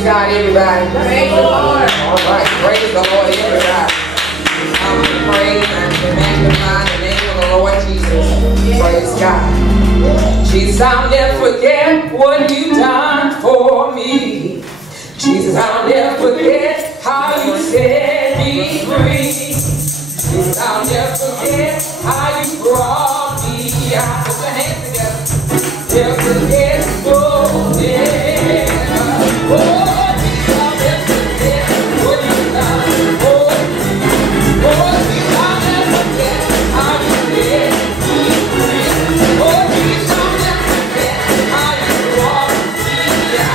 Praise God, everybody. Praise the Lord. All right, praise the Lord, everybody. I'm to praise and to magnify the name of the Lord Jesus. Praise God. Jesus, I'll never forget what you done for me. Jesus, I'll never forget how you set me free. Jesus, I'll never forget how you brought me out. Put your hands together. Never forget, oh, yeah. Oh, Jesus, I'll never forget what you done for me. Oh, Jesus, I'll never forget how you set me free. Oh, Jesus, I'll never forget how you brought me out.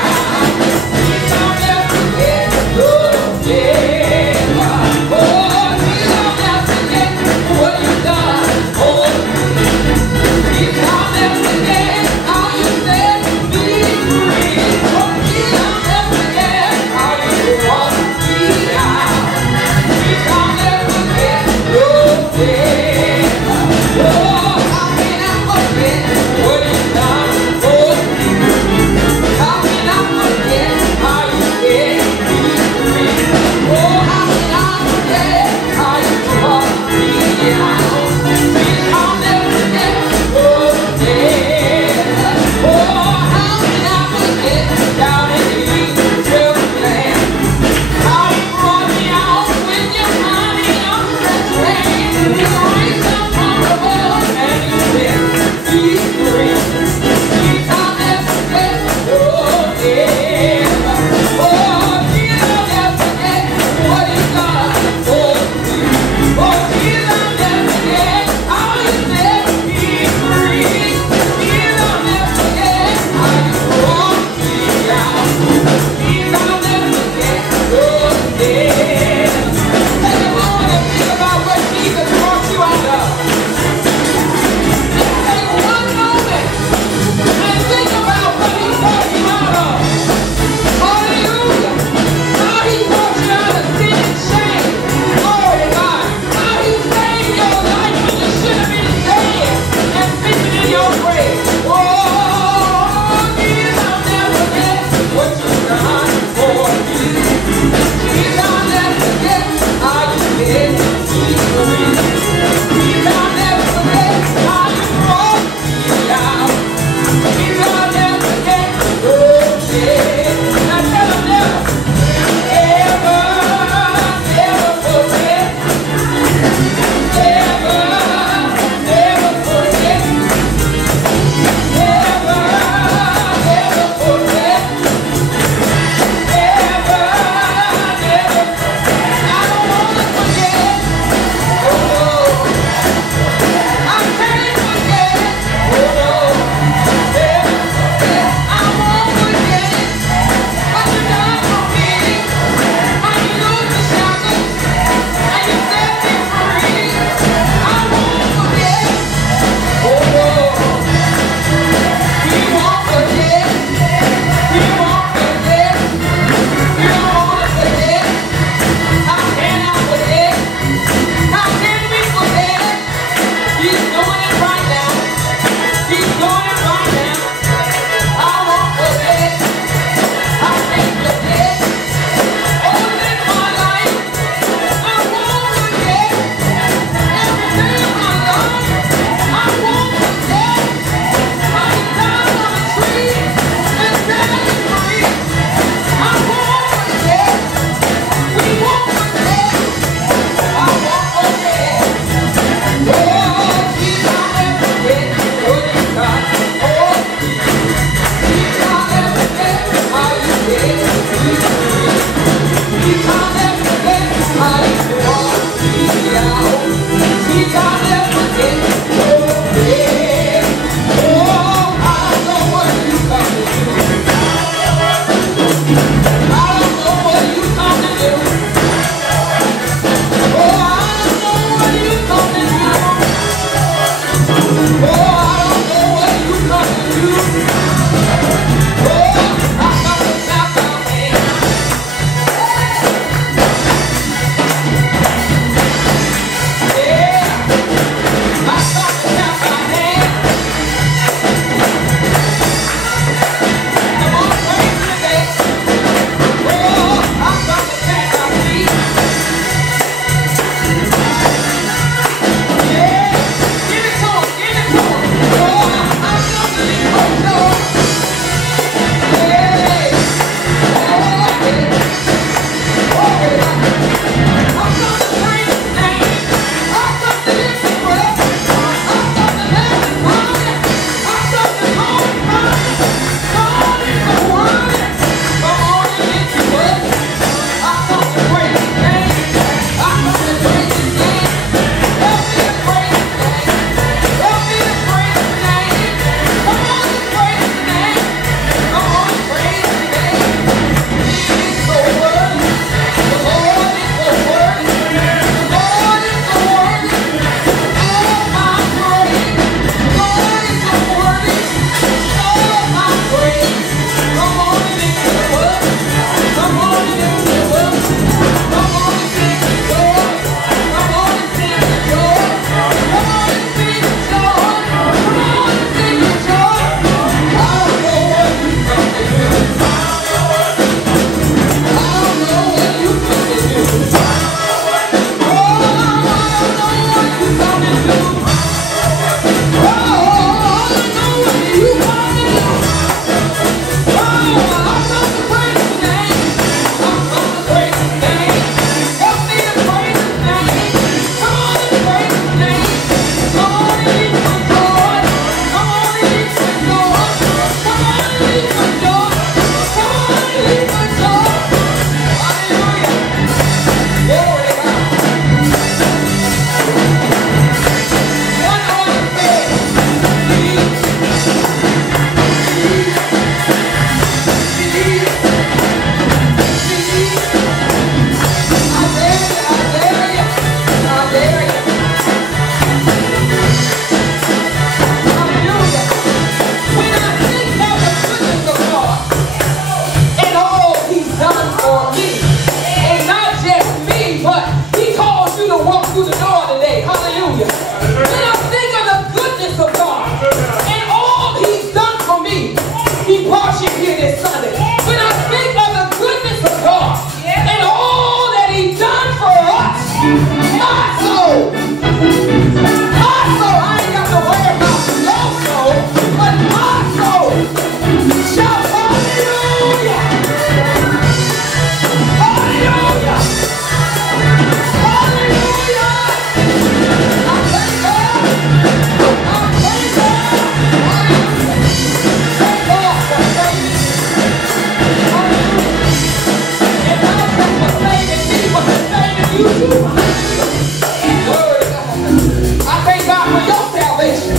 I thank God for your salvation.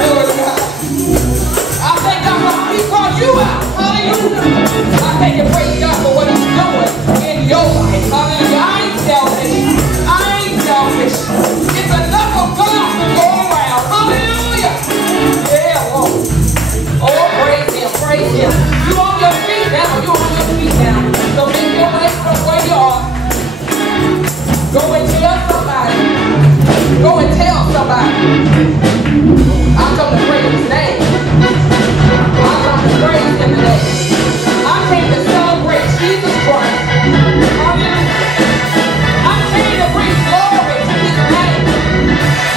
Glory to God. I thank God for how He brought you out. Hallelujah. I thank and praise God for what He's doing in your life. Hallelujah. I ain't selfish. I ain't selfish. It's enough of God to go around. Hallelujah. Yeah, Lord. Oh, praise Him. Praise Him. You on your feet now. You on your feet now. So make your way from where you are. Go and tell somebody. Go and tell somebody. I come to praise His name. I come to praise Him today. I came to celebrate Jesus Christ. I came to bring glory to His name.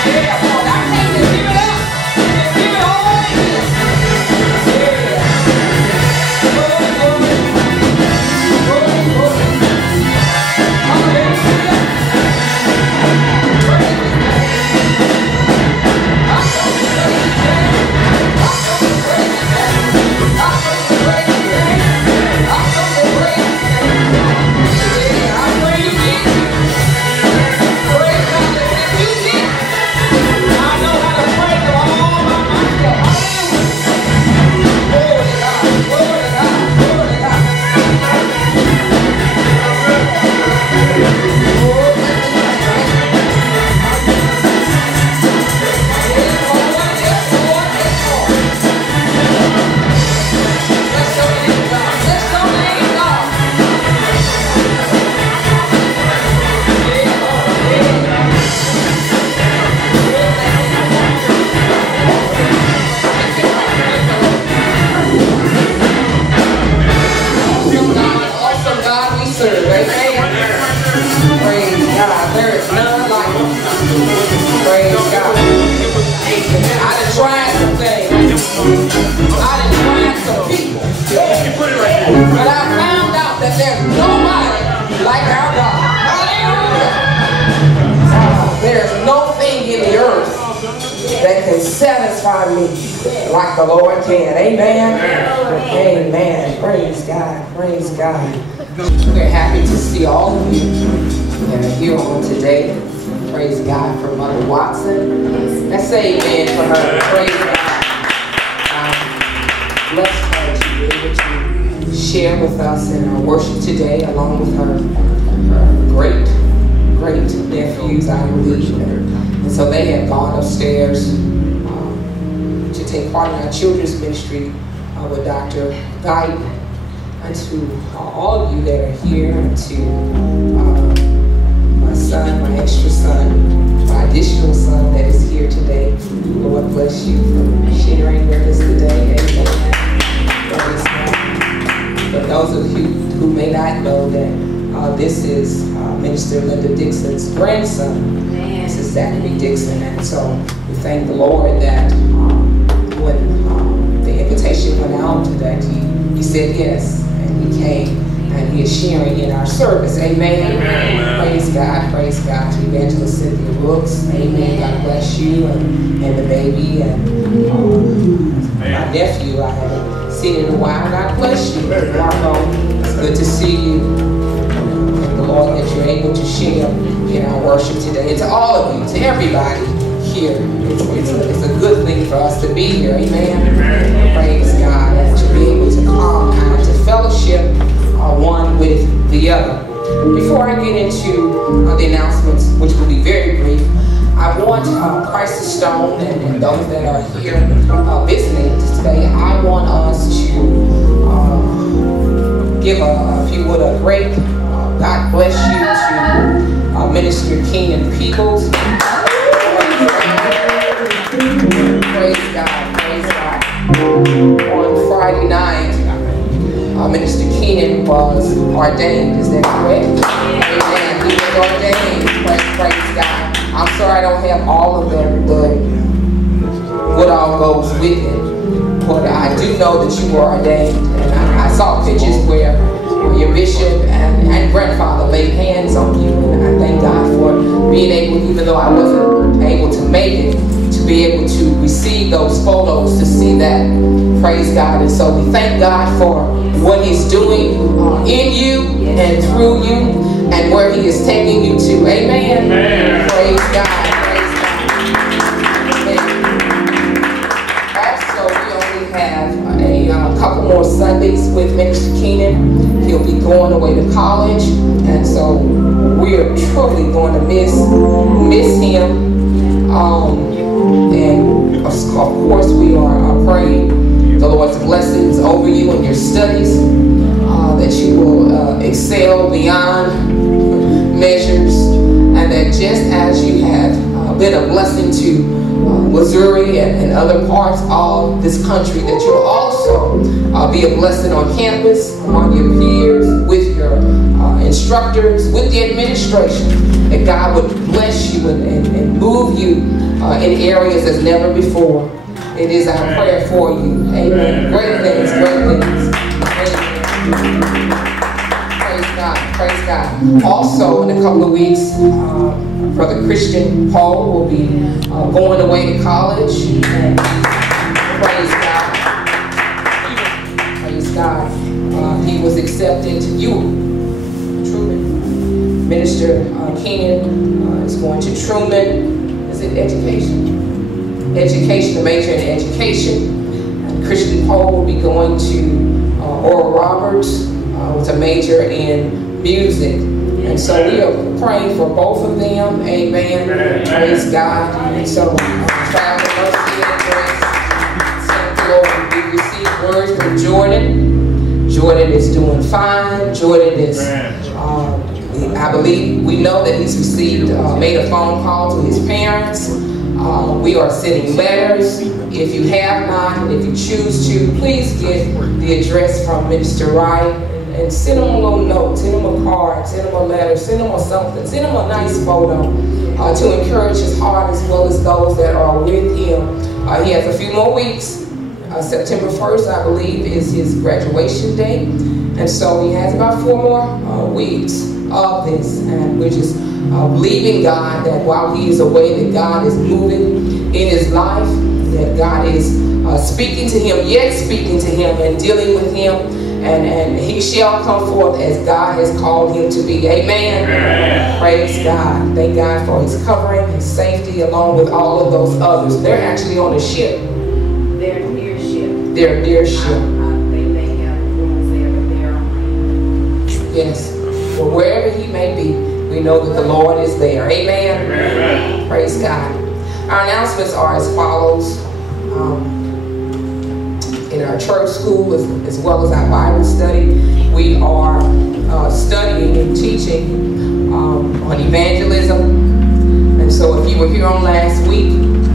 Yeah, Lord. I came to give it up and give it all to Him. Yeah. Glory, glory. Glory, glory. Hallelujah. Praise His name. I come to praise His name. I come to praise His name. I come to praise His name. I come to praise His name. Yeah, I pray you get it. Praise God that if you get it, I know how to praise Him all by myself. Hallelujah. Glory to God. Glory to God. Glory to God. Awesome God we serve. Amen. Praise God. There is none like Him. Praise God. I done tried some things. I done tried some people. But I found out that there's nobody like our God. Hallelujah. There's no thing in the earth that can satisfy me like the Lord can. Amen. Amen. Praise God. Praise God. We're happy to see all of you that are here on today. Praise God for Mother Watson. Let's say amen for her. Praise God. Bless her to be able to share with us in our worship today, along with her great nephews, I believe. And so they have gone upstairs to take part in our children's ministry with Dr. Guyton. And to all of you that are here, and to my son, my extra son, my additional son that is here today. Lord bless you for sharing with us today. Amen. For those of you who may not know that this is Minister Linda Dixon's grandson. This is Zachary Dixon. And so we thank the Lord that when the invitation went out that he said yes. He came and he is sharing in our service. Amen. Amen. Praise God. Praise God. To Evangelist Cynthia Brooks. Amen. God bless you and the baby and my nephew. I haven't seen in a while. God bless you. Marco, it's good to see you. And the Lord that you're able to share in our worship today. And to all of you, to everybody here. It's a good thing for us to be here. Amen. Amen. Praise God. And to be able to come and to fellowship one with the other. Before I get into the announcements, which will be very brief, I want Christ Stone and those that are here visiting today, I want us to give, if you would, a great God bless you to Minister Keenan Peoples. Praise God, praise God. On Friday night, Minister Keenan was ordained. Is that correct? Amen. He was ordained. Praise God. I'm sorry I don't have all of what all goes with it, but I do know that you were ordained, and I saw pictures where your bishop and grandfather laid hands on you, and I thank God for being able, even though I wasn't able to make it, to be able to receive those photos, to see that. Praise God. And so we thank God for what He's doing in you and through you, and where he is taking you to. Amen. Amen. Praise God. Praise God. Also, we only have a couple more Sundays with Minister Keenan. He'll be going away to college, and so we are truly going to miss him. And of course, we are praying the Lord's blessings over you in your studies, that you will excel beyond measures, and that just as you have been a blessing to Missouri and other parts of this country, that you'll also be a blessing on campus, among your peers, with your instructors, with the administration, that God would bless you and move you in areas as never before. It is our prayer for you. Amen. Great things, great things. Amen. Praise God, praise God. Also, in a couple of weeks, Brother Christian Paul will be going away to college. And praise God. Praise God. He was accepted. Truman. Minister Keenan is going to Truman. Is it education? Education, a major in education. And Christian Paul will be going to Oral Roberts with a major in music. And so we are praying for both of them. Amen. Praise God. And so travel mercy and grace. Thank the Lord. We received words from Jordan. Jordan is doing fine. Jordan is, I believe, we know that he's received, made a phone call to his parents. We are sending letters. If you have not, and if you choose to, please get the address from Minister Wright and send him a little note, send him a card, send him a letter, send him a something, send him a nice photo to encourage his heart as well as those that are with him. He has a few more weeks. September 1st, I believe, is his graduation date. And so he has about 4 more weeks of this. And we're just believing God that while he is away, that God is moving in his life, that God is speaking to him, yet speaking to him and dealing with him. And he shall come forth as God has called him to be. Amen. Amen. Praise God. Thank God for his covering, his safety, along with all of those others. They're actually on a ship. They're near ship. They're near ship. I think they have rooms there, but they're on land. Yes. Well, wherever he may be, we know that the Lord is there. Amen. Amen. Praise God. Our announcements are as follows. In our church school, as well as our Bible study, we are studying and teaching on evangelism. And so if you were here on last week,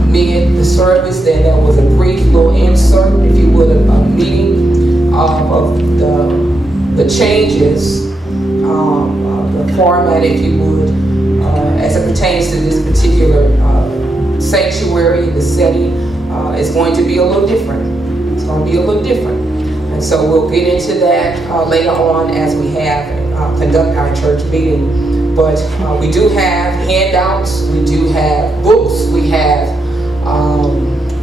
mid the service, then there was a brief little insert, if you would, a meeting of the changes, the format, if you would, as it pertains to this particular sanctuary. The setting is going to be a little different. It's going to be a little different. And so we'll get into that later on as we have conduct our church meeting. But we do have handouts, we do have books, we have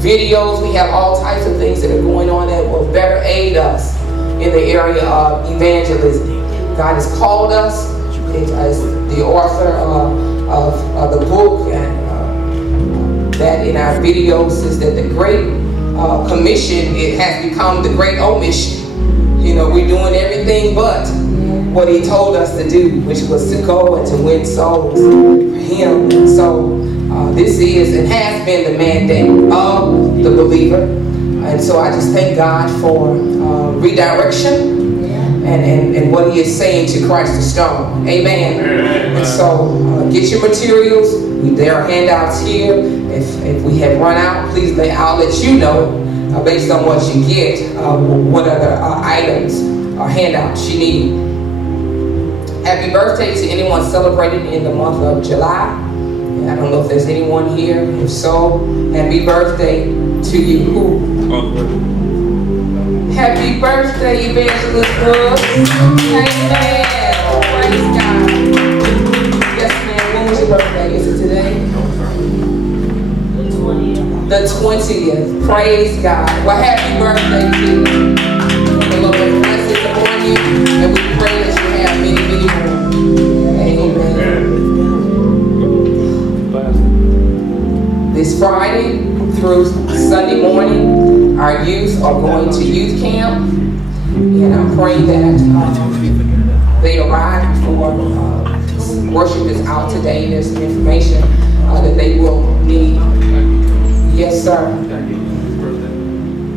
videos, we have all types of things that are going on that will better aid us in the area of evangelism. God has called us as the author of the book, and that in our videos says that the Great Commission, it has become the Great Omission. You know, we're doing everything but what he told us to do, which was to go and to win souls for him. And so this is and has been the mandate of the believer. And so I just thank God for redirection and what he is saying to Christ the Stone. Amen. And so get your materials. There are handouts here. If we have run out, please I'll let you know based on what you get, what other items or handouts you need. Happy birthday to anyone celebrating in the month of July. I don't know if there's anyone here. If so, happy birthday to you. Happy birthday, Evangelist Brooks. Amen. Praise God. Yes, ma'am. When was your birthday? Is it today? The 20th. Praise God. Well, happy birthday to you. The Lord's blessings upon you, and we pray that you have many, many more. Amen. that they arrive before worship is out today. There's some information that they will need. Yes, sir.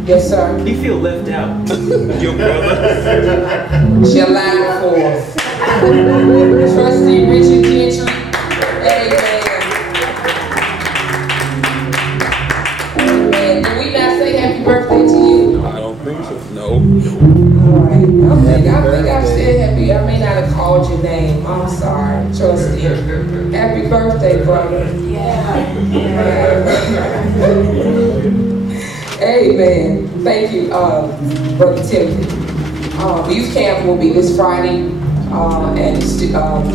Yes, sir. You feel left out. Your brother. July 4th. Trustee Richard Gentry. Amen. Amen. Did we not say happy birthday to you? I don't think so. No. All right. I think I said happy. I may not have called your name. I'm sorry. Trustee. Happy birthday, brother. Amen. Thank you, Brother Timothy. Youth camp will be this Friday, and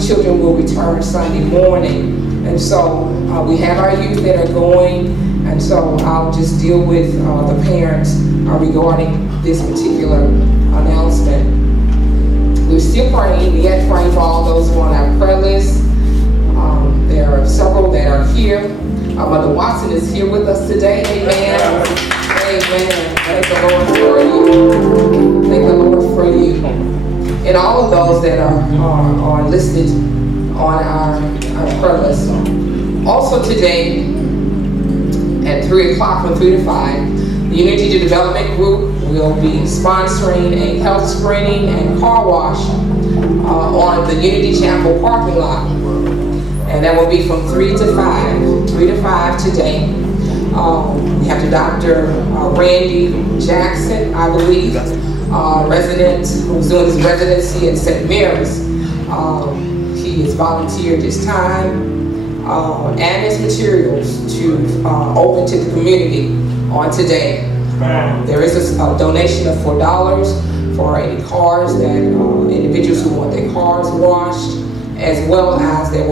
children will return Sunday morning. And so we have our youth that are going, and so I'll just deal with the parents regarding this particular announcement. We're still praying, yet praying for all those who are on our prayer list. There are several that are here. Mother Watson is here with us today. Amen. Amen. Thank the Lord for you. Thank the Lord for you. And all of those that are listed on our prayer list. Also today, at 3 o'clock from 3 to 5, the Unity Development Group will be sponsoring a health screening and car wash on the Unity Chapel parking lot. And that will be from 3 to 5. 3 to 5 today. We have Dr. Randy Jackson, I believe, resident who's doing his residency at St. Mary's. He has volunteered his time and his materials to open to the community on today. There is a donation of $4 for any cars that individuals who want their cars washed, as well as they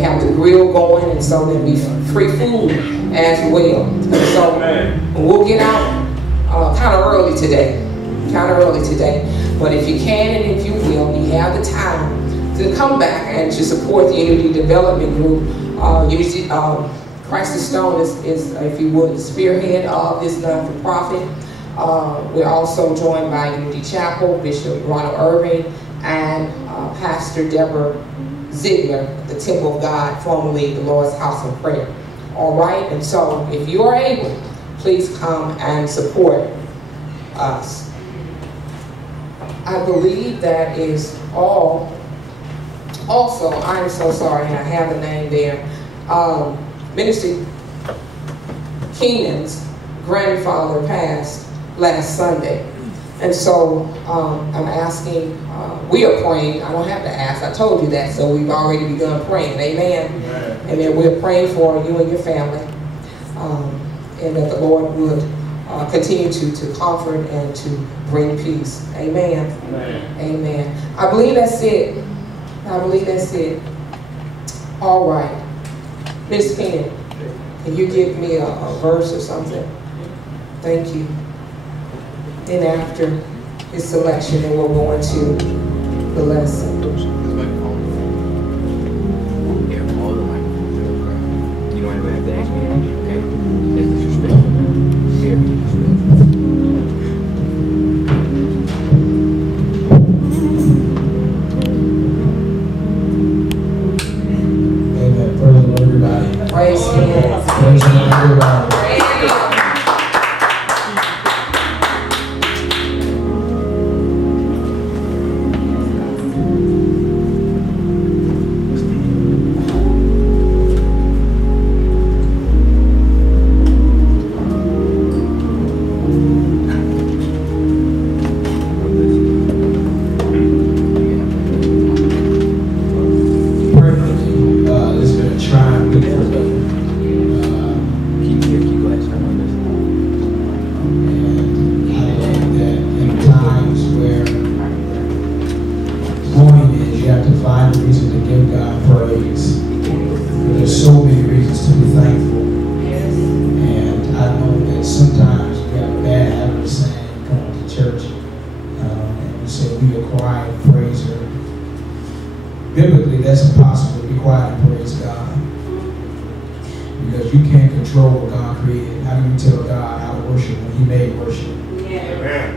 have the grill going, and so there'll be free food as well. And so we'll get out kind of early today, but if you can and if you will, you have the time to come back and to support the Unity Development Group. Unity, Christ the Stone is, if you would, the spearhead of this non-for-profit. We're also joined by Unity Chapel, Bishop Ronald Irving, and Pastor Deborah Ziegler, the Temple of God, formerly the Lord's House of Prayer. All right, and so if you are able, please come and support us. I believe that is all. Also, I am so sorry, and I have the name there. Minister Keenan's grandfather passed last Sunday. And so I'm asking, we are praying. I don't have to ask, I told you that, so we've already begun praying. Amen. And then we're praying for you and your family, and that the Lord would continue to comfort and to bring peace. Amen. Amen. I believe that's it. All right. Miss Penn, can you give me a verse or something? Thank you. And after his selection, then we'll go into the lesson. Yeah, all the microphones. You don't even have to ask me, okay? That's disrespectful. Very disrespectful. Amen. Praise the Lord, everybody. Praise Him. Praise the Lord, everybody. Biblically, that's impossible to be quiet and praise God. Because you can't control what God created. How do you tell God how to worship when He made worship? Yeah.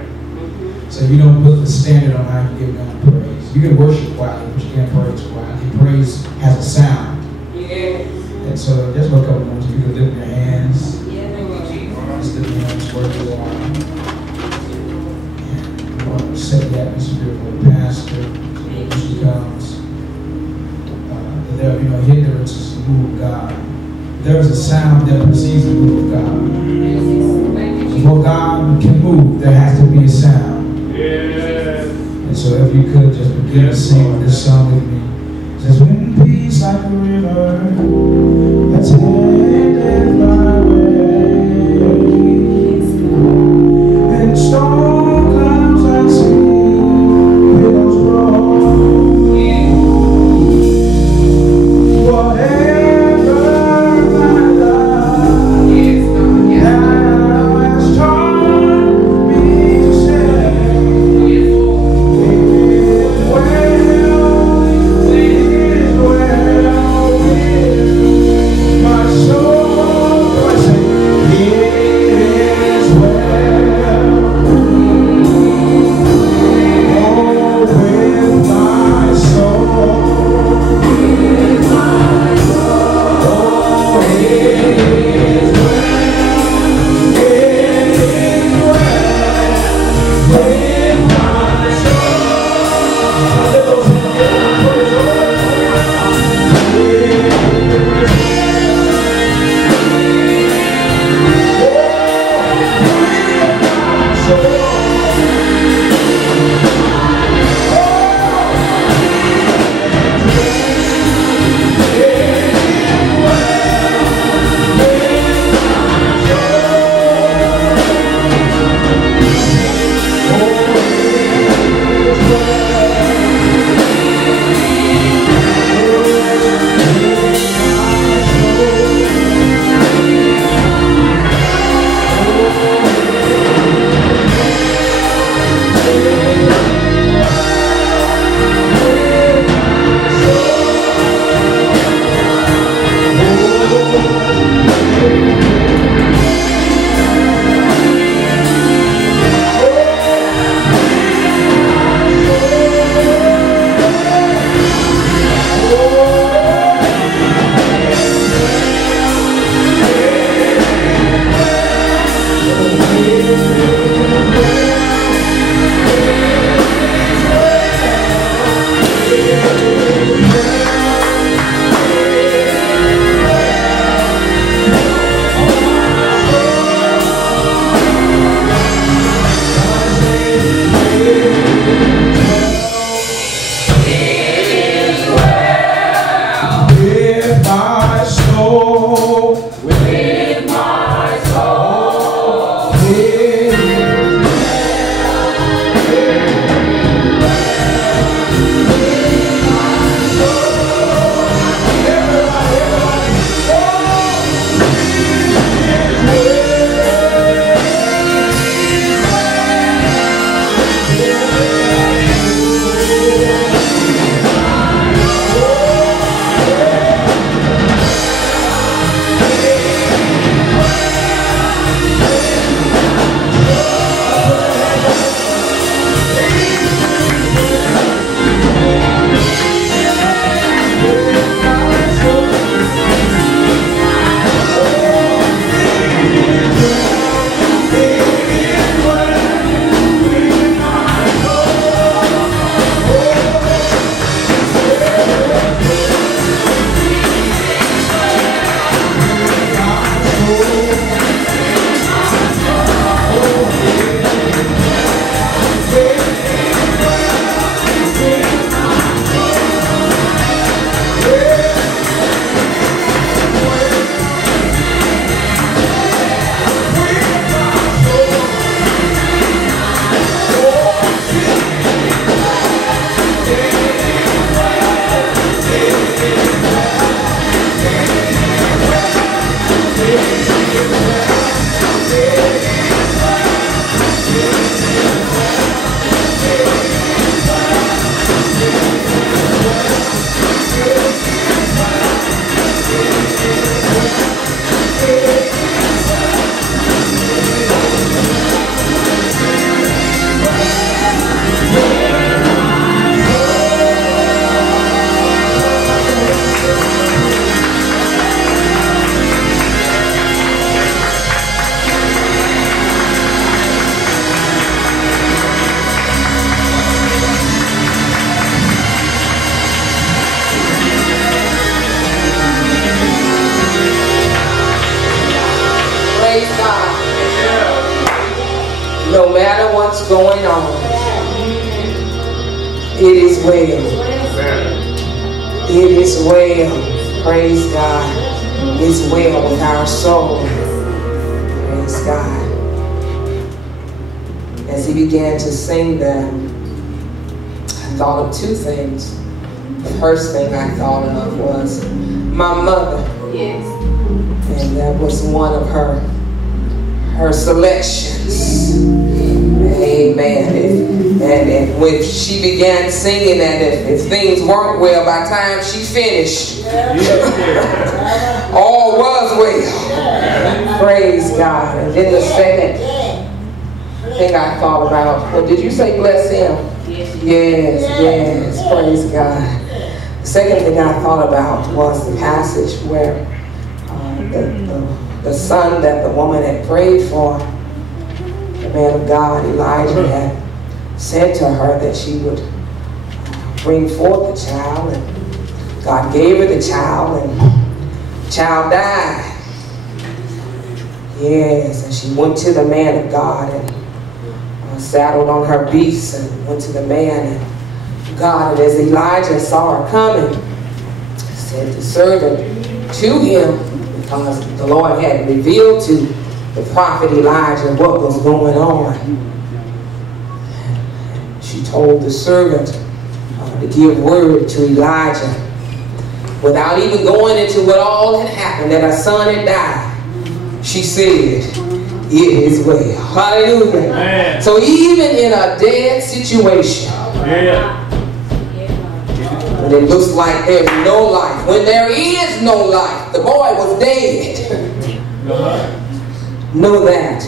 So you don't put the standard on how you give God praise. You can worship quietly, but you can't praise quietly. Praise has a sound. Yes. And so just for a couple moments, you can lift your hands. Yes, thank you, Jesus. Just lift your hands where you are. And we want to set the atmosphere for the pastor. So when she comes, that there will be no hindrances to the move of God. There is a sound that precedes the move of God. Before God can move, there has to be a sound. Yes. And so if you could just begin to sing this song with me. It says, when peace like a river that's headed my way, and storm clouds I see, billows roll, whatever my life now has taught me to say, it is well with my soul. I say, it is well, oh, with my soul. what's going on, it is well. It is well. Praise God. It's well with our soul. Praise God. As he began to sing that, I thought of two things. The first thing I thought of was my mother. Yes. And that was one of her selections. Amen. And when she began singing that, if things weren't well, by the time she finished, all was well. Praise God. And then the second thing I thought about, well, did you say bless him? Yes. Praise God. The second thing I thought about was the passage where the son that the woman had prayed for, the man of God, Elijah, had said to her that she would bring forth the child, and God gave her the child, and the child died. Yes, and she went to the man of God and saddled on her beast and went to the man of God. And as Elijah saw her coming, said the servant to him, because the Lord had revealed to the prophet Elijah what was going on. She told the servant to give word to Elijah without even going into what all had happened, that her son had died. She said, it is well. Hallelujah. Amen. So even in a dead situation, when it looks like there's no life, when there is no life, the boy was dead. Know that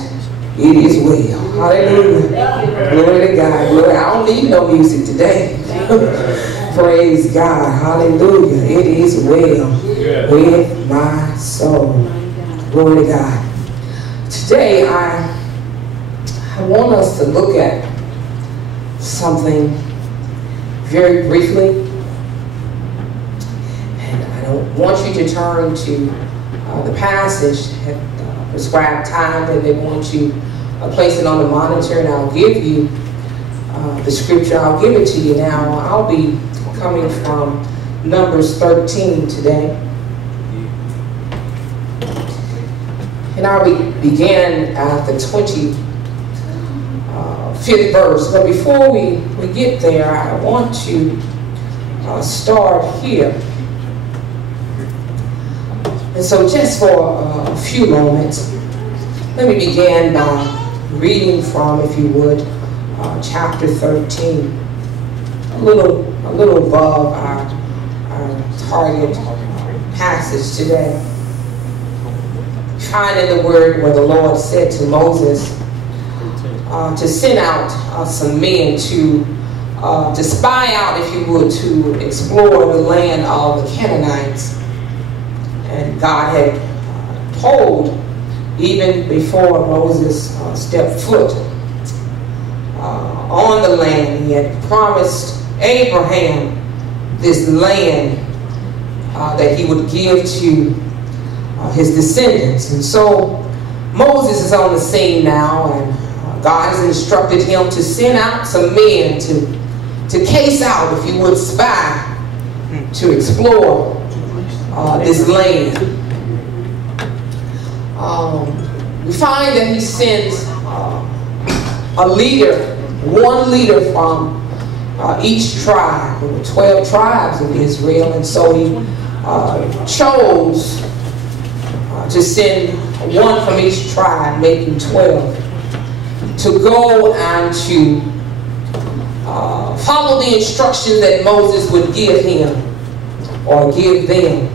it is well. Hallelujah. Glory to God. Glory. I don't need no music today. Praise God. Hallelujah. It is well with my soul. Glory to God. Today I want us to look at something very briefly. And I don't want you to turn to the passage at prescribed time, that they want you to place it on the monitor, and I'll give you the scripture. I'll give it to you now. I'll be coming from Numbers 13 today. And I'll begin at the 25th verse. But before we get there, I want to start here. And so just for a few moments, let me begin by reading from, if you would, chapter 13. A little above our target passage today. Finding the word where the Lord said to Moses to send out some men to spy out, if you would, to explore the land of the Canaanites. And God had told, even before Moses stepped foot on the land, he had promised Abraham this land that he would give to his descendants. And so Moses is on the scene now, and God has instructed him to send out some men to case out, if you would, spy, to explore this land. We find that he sends a leader, one leader from each tribe. There were 12 tribes of Israel, and so he chose to send one from each tribe, making 12, to go and to follow the instructions that Moses would give him or give them.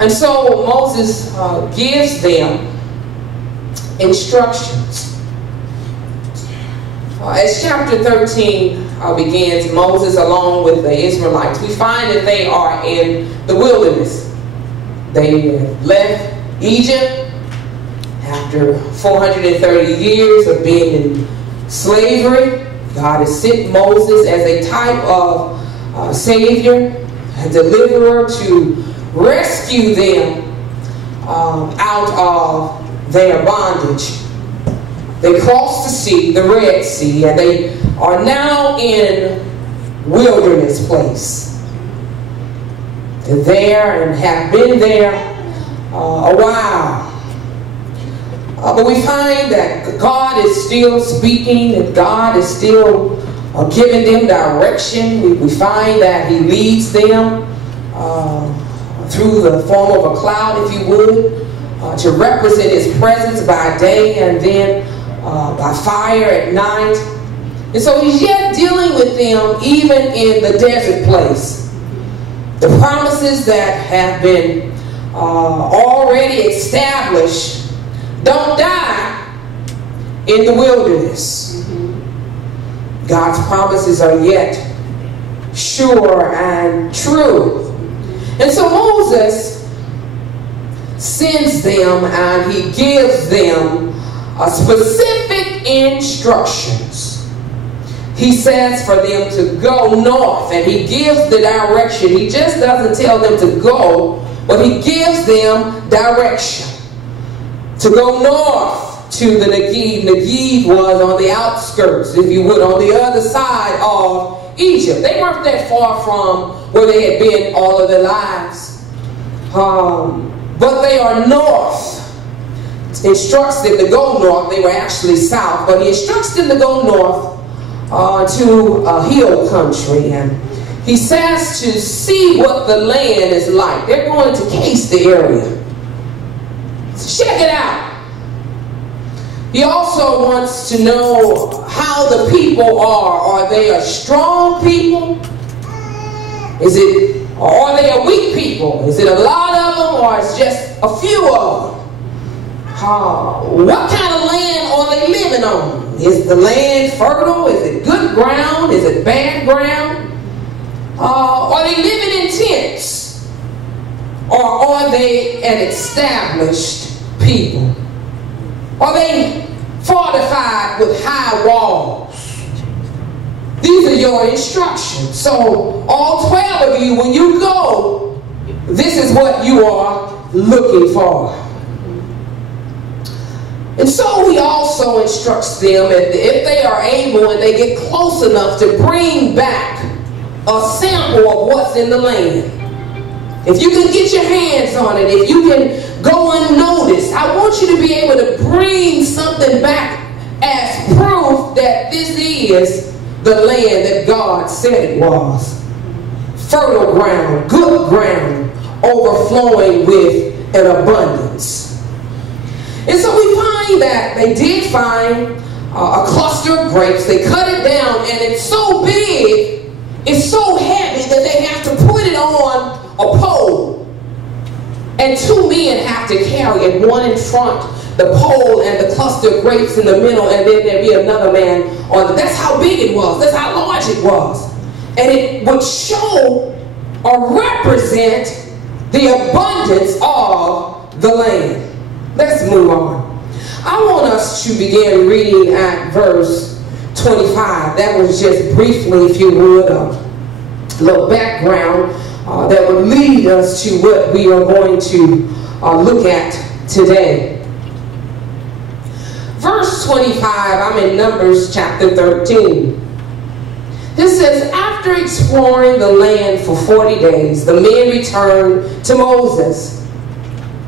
And so Moses gives them instructions. As chapter 13 begins, Moses along with the Israelites, we find that they are in the wilderness. They left Egypt after 430 years of being in slavery. God has sent Moses as a type of savior, a deliverer, to rescue them out of their bondage. They crossed the sea, the Red Sea, and they are now in wilderness place. They're there and have been there a while. But we find that God is still speaking, and God is still giving them direction. We find that He leads them through the form of a cloud, if you would, to represent His presence by day and then by fire at night. And so He's yet dealing with them even in the desert place. The promises that have been already established don't die in the wilderness. God's promises are yet sure and true. And so Moses sends them and he gives them specific instructions. He says for them to go north, and he gives the direction. He just doesn't tell them to go, but he gives them direction to go north to the Negev. Negev was on the outskirts, if you would, on the other side of Egypt. They weren't that far from where they had been all of their lives. But they are north. Instructs them to go north. They were actually south, but he instructs them to go north to a hill country, and he says to see what the land is like. They're going to case the area. Check it out. He also wants to know how the people are. Are they a strong people? Or are they a weak people? Is it a lot of them, or it's just a few of them? What kind of land are they living on? Is the land fertile? Is it good ground? Is it bad ground? Are they living in tents? Or are they an established people? Are they fortified with high walls? These are your instructions. So all 12 of you, when you go, this is what you are looking for. And so he also instructs them, if they are able and they get close enough, to bring back a sample of what's in the land. If you can get your hands on it, if you can go unnoticed, I want you to be able to bring something back as proof that this is the land that God said it was. Fertile ground, good ground, overflowing with an abundance. And so we find that they did find a cluster of grapes. They cut it down, and it's so big, it's so heavy that they have to put it on a pole. And two men have to carry it, one in front, the pole and the cluster of grapes in the middle, and then there'd be another man on it. That's how big it was. That's how large it was. And it would show or represent the abundance of the land. Let's move on. I want us to begin reading at verse 25. That was just briefly, if you would, a little background that would lead us to what we are going to look at today. Verse 25, I'm in Numbers chapter 13. This says, after exploring the land for 40 days, the men returned to Moses,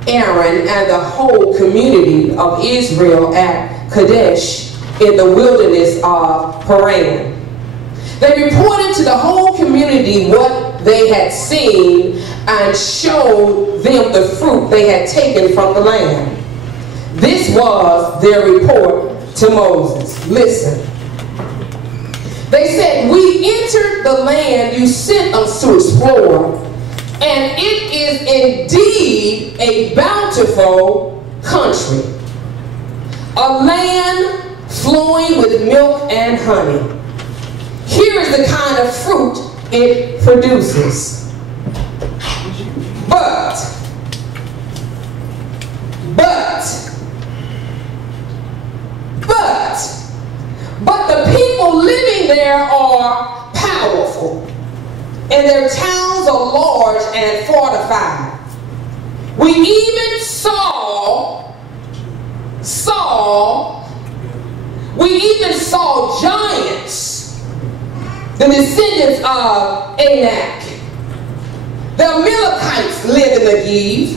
Aaron, and the whole community of Israel at Kadesh in the wilderness of Paran. They reported to the whole community what they had seen and showed them the fruit they had taken from the land. This was their report to Moses. Listen. They said, we entered the land you sent us to explore, and it is indeed a bountiful country, a land flowing with milk and honey. Here is the kind of fruit it produces. But the people living there are powerful, and their towns are large and fortified. We even saw We even saw giants, the descendants of Anak. The Amalekites lived in the Negev,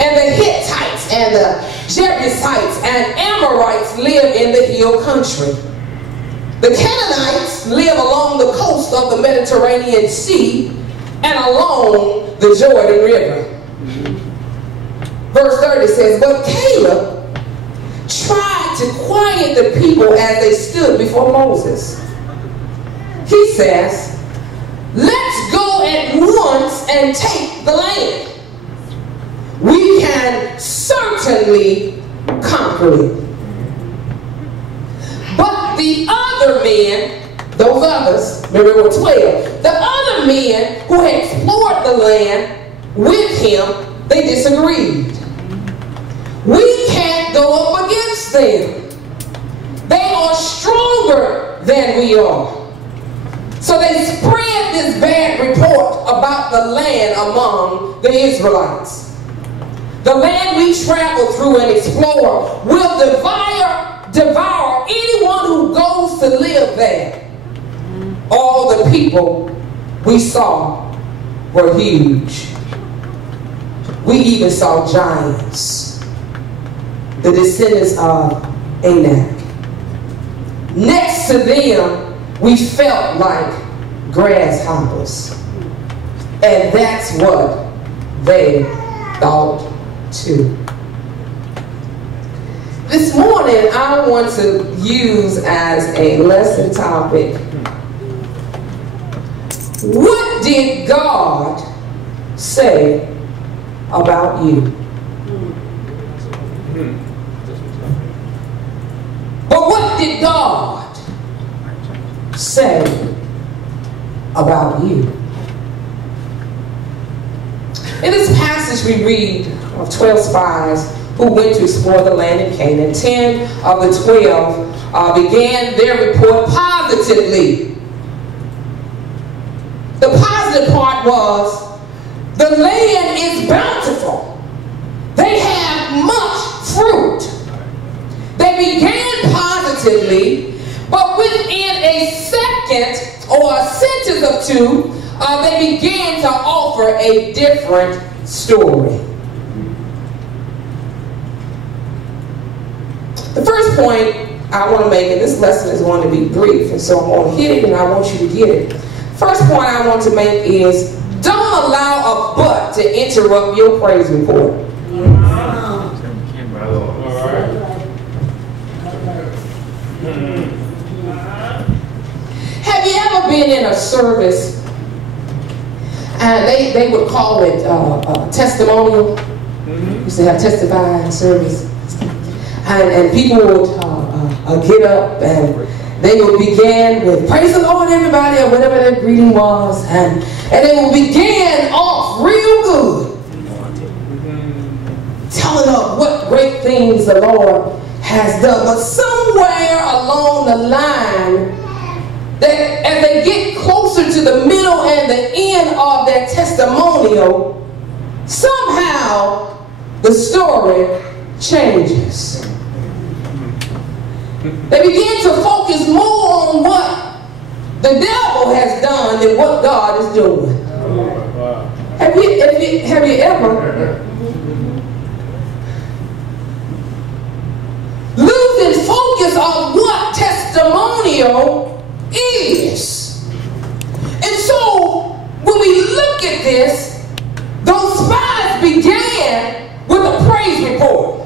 and the Hittites and the Jebusites and Amorites live in the hill country. The Canaanites live along the coast of the Mediterranean Sea and along the Jordan River. Verse 30 says, but Caleb tried to quiet the people as they stood before Moses. He says, let's go at once and take the land. We can certainly conquer it. But the other men, those others, remember there were 12, the other men who had explored the land with him, they disagreed. We can't go up against them. They are stronger than we are. So they spread this bad report about the land among the Israelites. The land we travel through and explore will devour anyone who goes to live there. All the people we saw were huge. We even saw giants, the descendants of Anak. Next to them, we felt like grasshoppers. And that's what they thought too. This morning, I want to use as a lesson topic, what did God say about you? But what did God say about you? In this passage we read of 12 spies who went to explore the land in Canaan. 10 of the 12 began their report positively. The positive part was, the land is bountiful. They have much fruit. They began positively, but within a second or a sentence or two, they began to offer a different story. The first point I want to make, and this lesson is going to be brief, and so I'm going to hit it and I want you to get it. First point I want to make is, don't allow a but to interrupt your praise report. Have you ever been in a service and they would call it testimonial? Used to have testifying service, and people would get up and they would begin with praise the Lord everybody, or whatever their greeting was, and they would begin off real good, telling of what great things the Lord has done. But somewhere along the line, that as they get closer to the middle and the end of their testimonial, somehow the story changes. They begin to focus more on what the devil has done than what God is doing. Have you ever losing focus on what testimonial is? And so when we look at this, those spies began with a praise report.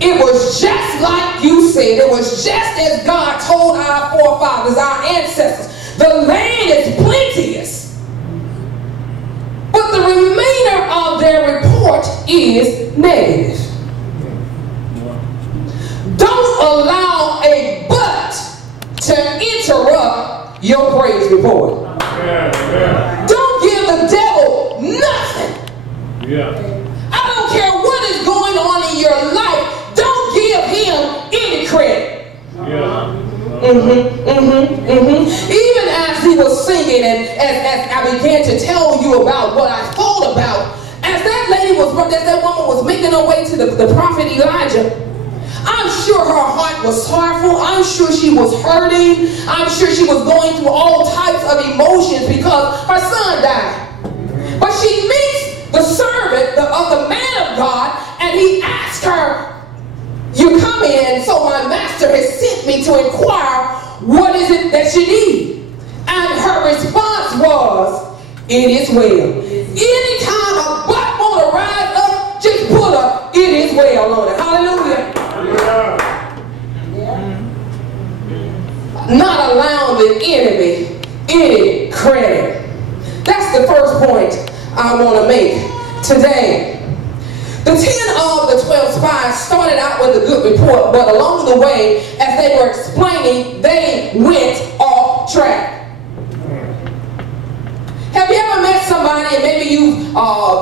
It was just like you said. It was just as God told our forefathers, our ancestors. The land is plenteous. But the remainder of their report is negative. Don't allow a but to interrupt your praise report. Don't give the devil nothing. I don't care what is going on in your life. Don't give him any credit. Even as he was singing, and as I began to tell you about what I thought about, as that woman was making her way to the prophet Elijah, I'm sure her heart was sorrowful. I'm sure she was hurting. I'm sure she was going through all types of emotions because her son died. But she meets the servant of the man of God, and he asked her, "You come in, so my master has sent me to inquire, what is it that you need?" And her response was, "It is well." Anytime a butt want to rise up, just put a "it is well" on it. Hallelujah. Not allowing the enemy any credit. That's the first point I want to make today. The 10 of the 12 spies started out with a good report, but along the way, as they were explaining, they went off track. Have you ever met somebody, and maybe you've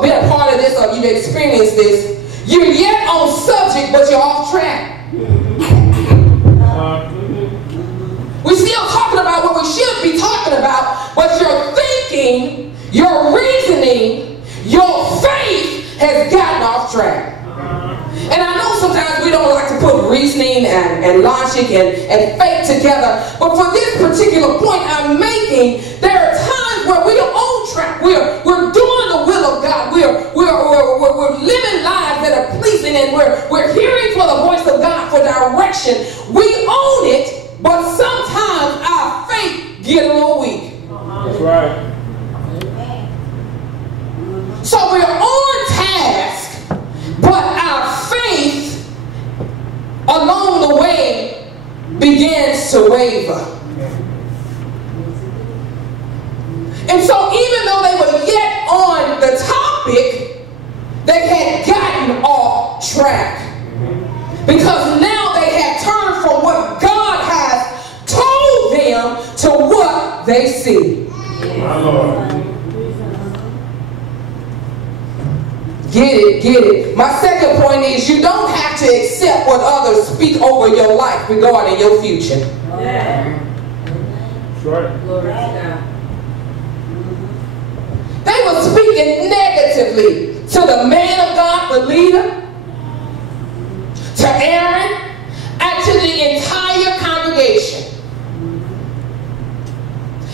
been a part of this or you've experienced this, you're yet on subject, but you're off track? We're still talking about what we should be talking about, but your thinking, your reasoning, your faith has gotten off track. And I know sometimes we don't like to put reasoning and logic and faith together, but for this particular point I'm making, there are times where we are on track. We're doing the will of God. We're living lives that are pleasing, and we're hearing for the voice of God for direction. We own it, but sometimes our faith get a little weak. That's right. So we're on task, but our faith along the way begins to waver. And so even though they were yet on the topic, they had gotten off track. Because now they had turned from what God has told them to what they see. My Lord. Get it, get it. My second point is you don't have to accept what others speak over your life regarding your future. That's right. Glory to God. They were speaking negatively to the man of God, the leader, to Aaron, and to the entire congregation.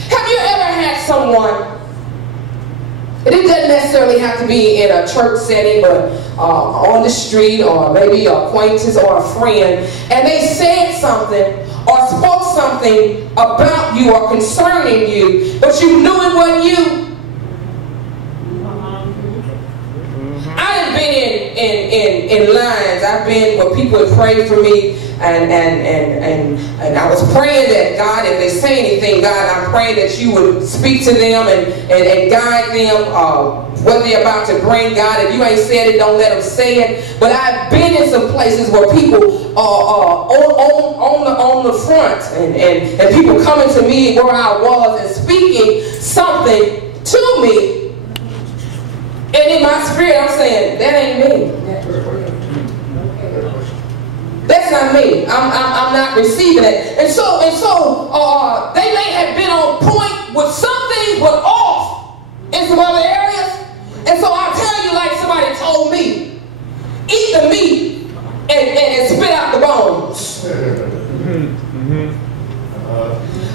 Have you ever had someone, and it doesn't necessarily have to be in a church setting, but on the street, or maybe an acquaintance or a friend, and they said something or spoke something about you or concerning you, but you knew it wasn't you? I've been in lines. I've been where people have prayed for me, and I was praying that God, if they say anything, God, I'm praying that you would speak to them and guide them what they're about to bring. God, if you ain't said it, don't let them say it. But I've been in some places where people are on the front, and people coming to me where I was and speaking something to me. And in my spirit, I'm saying, that ain't me. That's not me. I'm not receiving it. And so they may have been on point with some things, but off in some other areas. And so I'll tell you, like somebody told me, eat the meat and spit out the bones.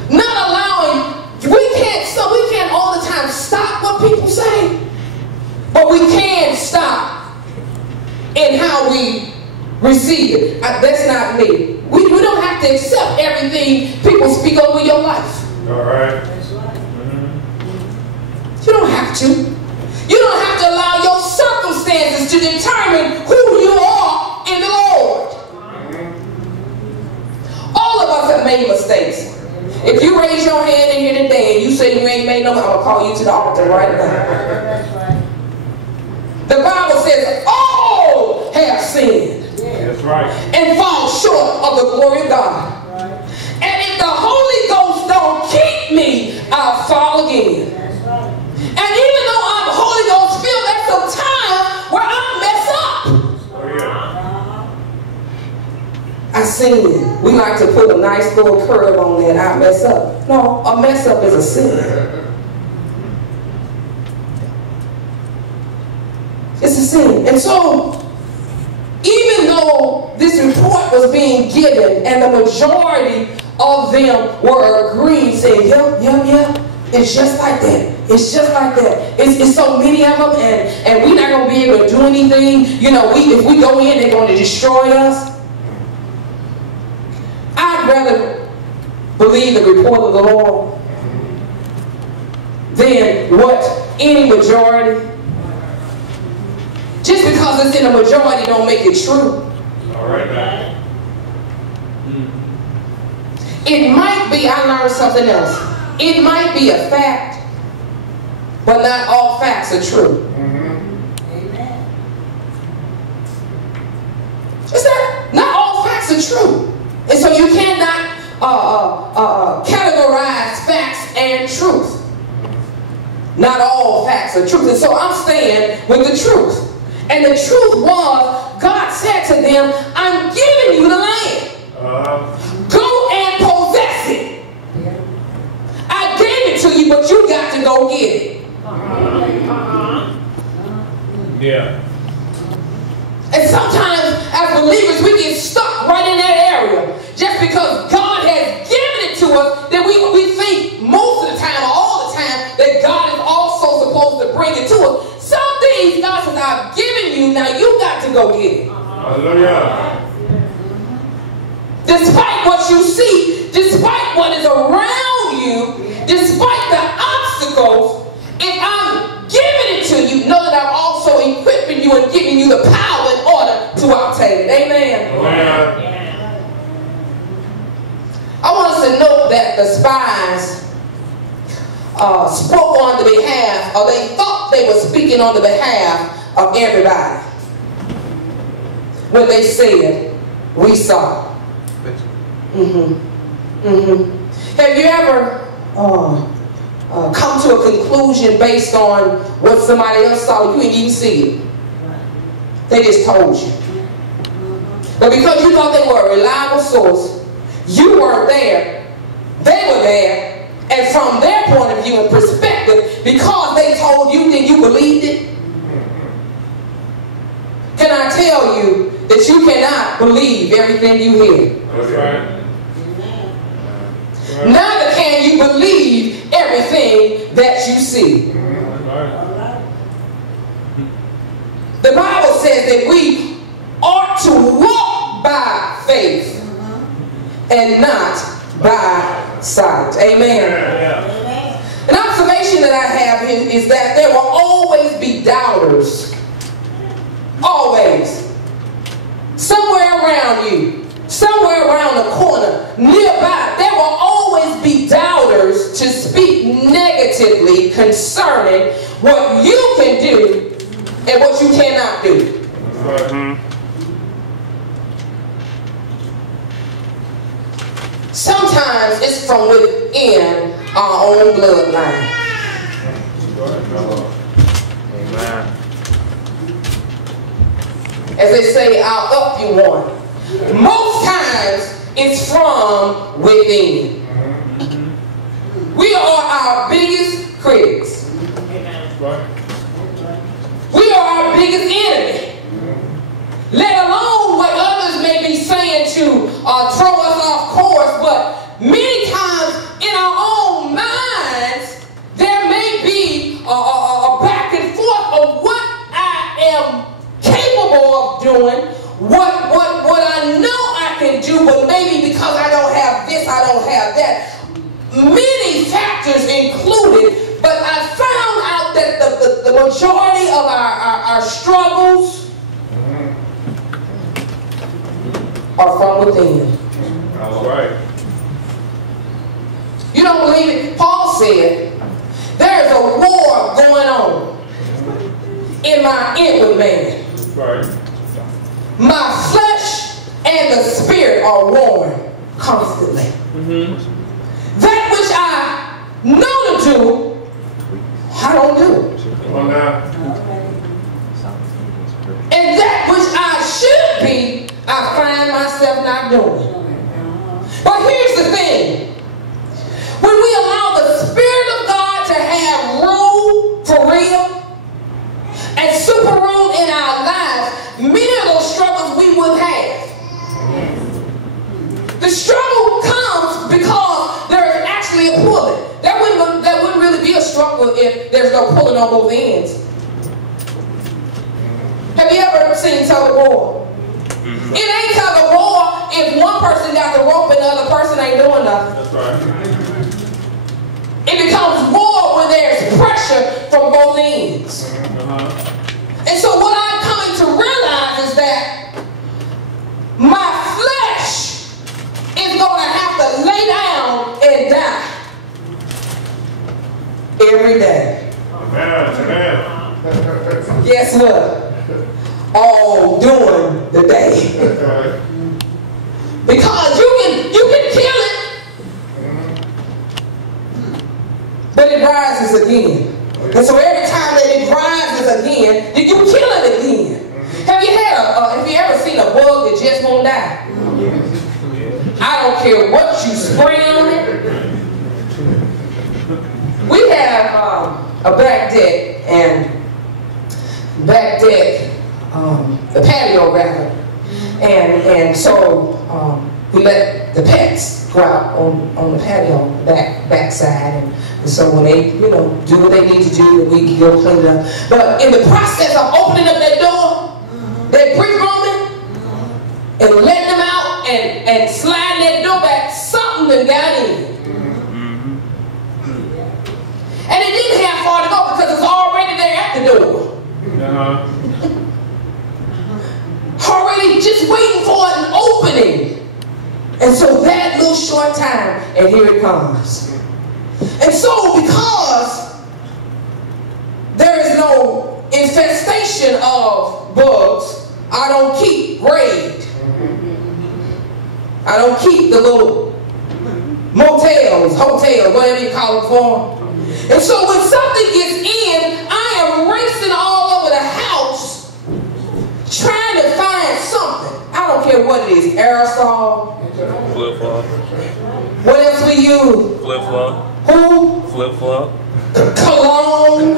Not allowing, we can't all the time stop what people say. But we can stop in how we receive it. That's not me. We don't have to accept everything people speak over your life. All right. You don't have to. You don't have to allow your circumstances to determine who you are in the Lord. All of us have made mistakes. If you raise your hand in here today and you say you ain't made no, I'm going to call you to the altar right now. The Bible says all have sinned. That's right. And fall short of the glory of God. Right. And if the Holy Ghost don't keep me, I'll fall again. That's right. And even though I'm Holy Ghost filled, there's some time where I mess up. Oh, yeah. I sin. We like to put a nice little curve on that. I mess up. No, a mess up is a sin. It's a sin. And so, even though this report was being given, and the majority of them were agreeing, saying, yep, it's just like that. It's just like that. It's so many of them, and we're not going to be able to do anything. You know, if we go in, they're going to destroy us. I'd rather believe the report of the Lord than what any majority. Just because it's in a majority don't make it true. All right, now. It might be, I learned something else. It might be a fact, but not all facts are true. Amen. It's not all facts are true. And so you cannot categorize facts and truth. Not all facts are truth. And so I'm staying with the truth. And the truth was, God said to them, I'm giving you the land. Go and possess it. I gave it to you, but you got to go get it. Yeah. And sometimes as believers we get stuck right in that area. Just because God has given it to us, that we think most of the time or all the time that God is also supposed to bring it to us. Some things God says, I've given you, now you got to go get it. Hallelujah. Despite what you see, despite what is around you, despite the obstacles, if I'm giving it to you, know that I'm also equipping you and giving you the power in order to obtain it. Amen. Amen. I want us to note that the spies spoke on the behalf, or they thought they were speaking on the behalf of everybody when they said, we saw. Have you ever come to a conclusion based on what somebody else saw? You didn't even see it. They just told you. But because you thought they were a reliable source, you weren't there. They were there. And from their point of view and perspective, because they told you, then you believed it. Can I tell you that you cannot believe everything you hear? That's right. Neither can you believe everything that you see. The Bible says that we ought to walk by faith and not by sight. Amen. An observation that I have is that there will always be doubters. Always. Somewhere around you. Somewhere around the corner. Nearby. There will always be doubters to speak negatively concerning what you can do and what you cannot do. Sometimes it's from within our own bloodline. Amen. As they say, I'll up you one. Most times it's from within. We are our biggest critics. We are our biggest enemy. Let alone what others may be saying to throw us off course, but many times in our own minds there may be a back and forth of what I am capable of doing, what I know I can do, but maybe because I don't have this, I don't have that. Many factors included, but I found out that the majority of our struggles are from within. That's right. You don't believe it? Paul said, there's a war going on in my inward man. Right. My flesh and the spirit are warring constantly. That which I know to do, I don't do. Come on now. And that which I should be, I find myself not doing. But here's the thing. When we allow the Spirit of God to have rule for real and super rule in our lives, many of those struggles we wouldn't have. if there's no pulling on both ends. Have you ever seen tug of war? It ain't tug of war if one person got the rope and the other person ain't doing nothing. That's right. It becomes war when there's pressure from both ends. And so what I'm coming to realize is that my flesh is going to have to lay down and die every day. Amen. Guess what? All during the day. Because you can kill it, but it rises again. And so every time that it rises again, then you kill it again. Have you ever seen a bug that just won't die? I don't care what you spray on it. We have a back deck, and the patio rather, and so we let the pets go out on the patio, backside, and so when they do what they need to do, we can go clean it up. But in the process of opening up that door, that brief moment, and letting them out and sliding that door back, something that got in. And it didn't have far to go because it's already there at the door. Already just waiting for an opening. And so that little short time, and here it comes. And so because there is no infestation of bugs, I don't keep grade. I don't keep the little motels, hotels, whatever you call it for. And so when something gets in, I am racing all over the house trying to find something. I don't care what it is. Aerosol. Flip-flop. What else we use? Flip-flop. Who? Flip-flop. Cologne.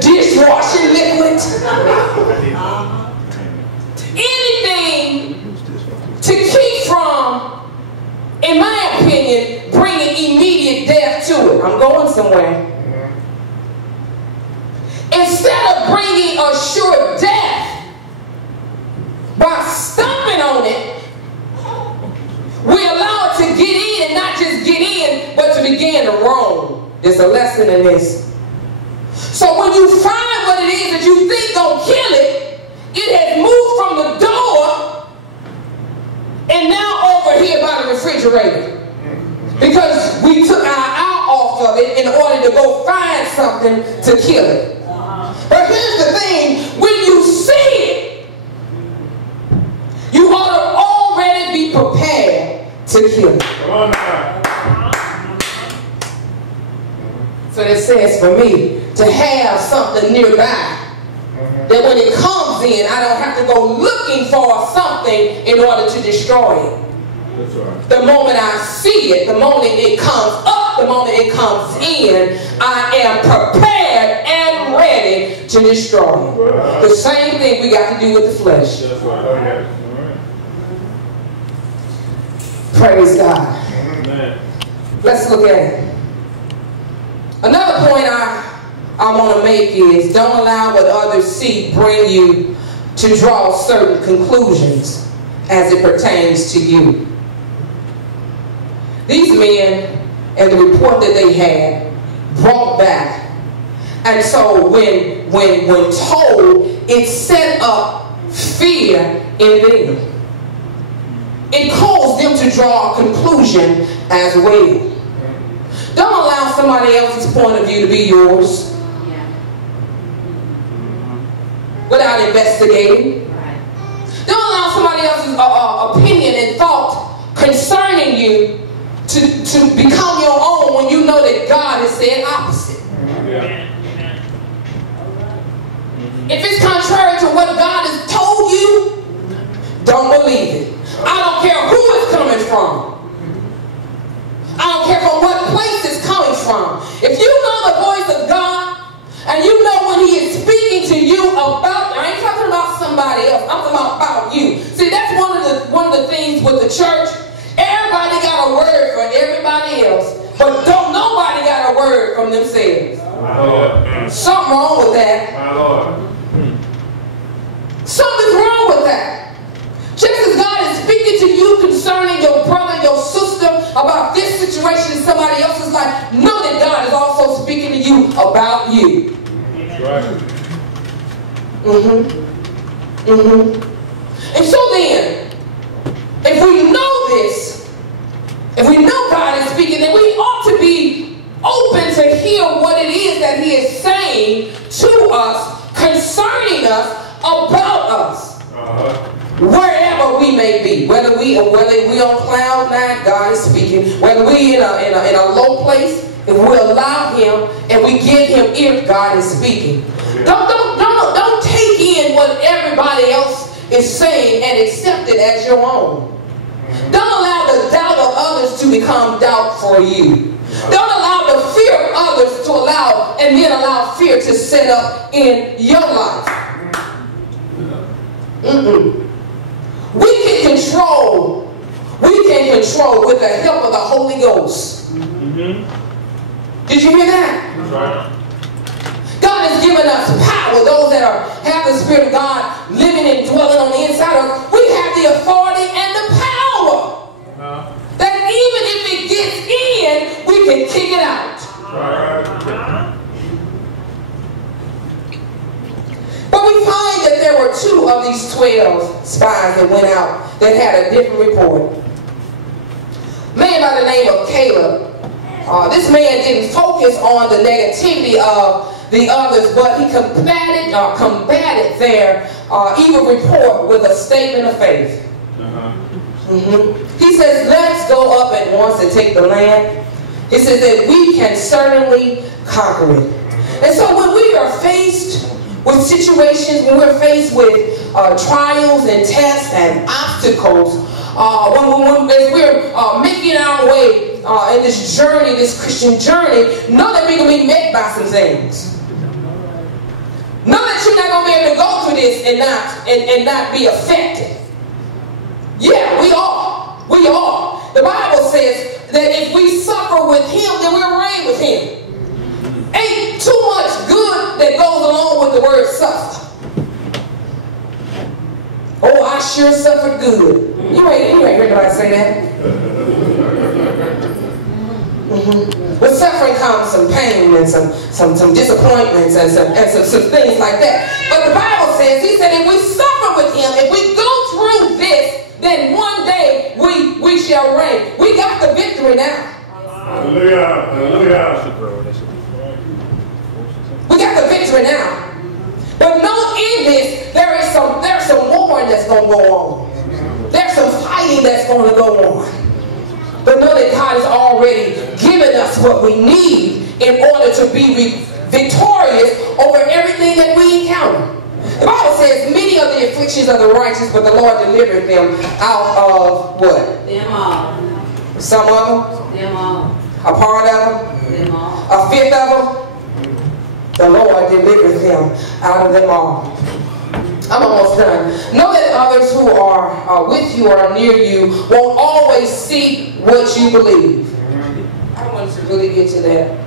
Dishwashing liquid. Anything to keep from, in my opinion, bringing immediate death to it. I'm going somewhere. Instead of bringing a sure death by stomping on it, we allow it to get in, and not just get in, but to begin to roam. There's a lesson in this. So when you find what it is that you think gonna kill it, it has moved from the door and now over here by the refrigerator. Because we took our eye off of it in order to go find something to kill it. But here's the thing, when you see it, you ought to already be prepared to kill it. Come on now. So that says for me to have something nearby that when it comes in, I don't have to go looking for something in order to destroy it. That's right. The moment I see it, the moment it comes up, the moment it comes in, I am prepared and ready to destroy it. The same thing we got to do with the flesh. That's right. Okay. All right. Praise God. Amen. Let's look at it. Another point I want to make is don't allow what others see bring you to draw certain conclusions as it pertains to you. These men and the report that they had brought back, and so when told, it set up fear in them. It caused them to draw a conclusion as well. Don't allow somebody else's point of view to be yours without investigating. Don't allow somebody else's opinion and thought concerning you to become your own when you know that God has said opposite. Yeah. If it's contrary to what God has told you, don't believe it. I don't care who it's coming from. I don't care from what place it's coming from. If you know the voice of God, and you know when He is speaking to you about, I ain't talking about somebody else, I'm talking about you. See, that's one of the things with the church. Everybody got a word for but don't nobody got a word from themselves. My Lord. Something wrong with that. My Lord. Something's wrong with that. Just as God is speaking to you concerning your brother, your sister, about this situation in somebody else's life, know that God is also speaking to you about you. That's right. And so then, if we know this, if we know God is speaking, then we ought to be open to hear what it is that He is saying to us, concerning us, about us. Wherever we may be, whether we on cloud nine, God is speaking. Whether we in a low place, if we allow Him and we give Him ear, God is speaking. Don't take in what everybody else is saying and accept it as your own. Don't allow the doubt of others to become doubt for you. Don't allow the fear of others to allow fear to set up in your life. We can control with the help of the Holy Ghost. Did you hear that? That's right. God has given us power. Those that have the Spirit of God living and dwelling on the inside of us, we have the authority and the power that even if it gets in, we can kick it out. Right. But we find that there were 2 of these 12 spies that went out that had a different report. A man by the name of Caleb. This man didn't focus on the negativity of the others, but he combated their evil report with a statement of faith. He says, let's go up at once and take the land. He says that we can certainly conquer it. And so when we are faced with situations, when we're faced with trials and tests and obstacles, as we're making our way in this journey, this Christian journey, know that we're going to be met by some things. Know that you're not going to be able to go through this and not be affected. Yeah, we are. We are. The Bible says that if we suffer with Him, then we'll reign with Him. Ain't too much good that goes along with the word suffer. Oh, I sure suffered good. You ain't heard nobody say that. With suffering comes some pain and some disappointments and some things like that. But the Bible says, He said, if we suffer with Him, if we go through this, then one day we shall reign. We got the victory now. Hallelujah. Hallelujah. We got the victory now. But know in this, there's some war that's going to go on. There's some fighting that's going to go on. But know that God has already given us what we need in order to be victorious over everything that we encounter. The Bible says, many of the afflictions of the righteous, but the Lord delivered them out of what? Them all. Some of them? Them all. A part of them? Them all. A fifth of them? The Lord delivered them out of them all. I'm almost done. Know that others who are with you or near you won't always see what you believe. I want to really get to that.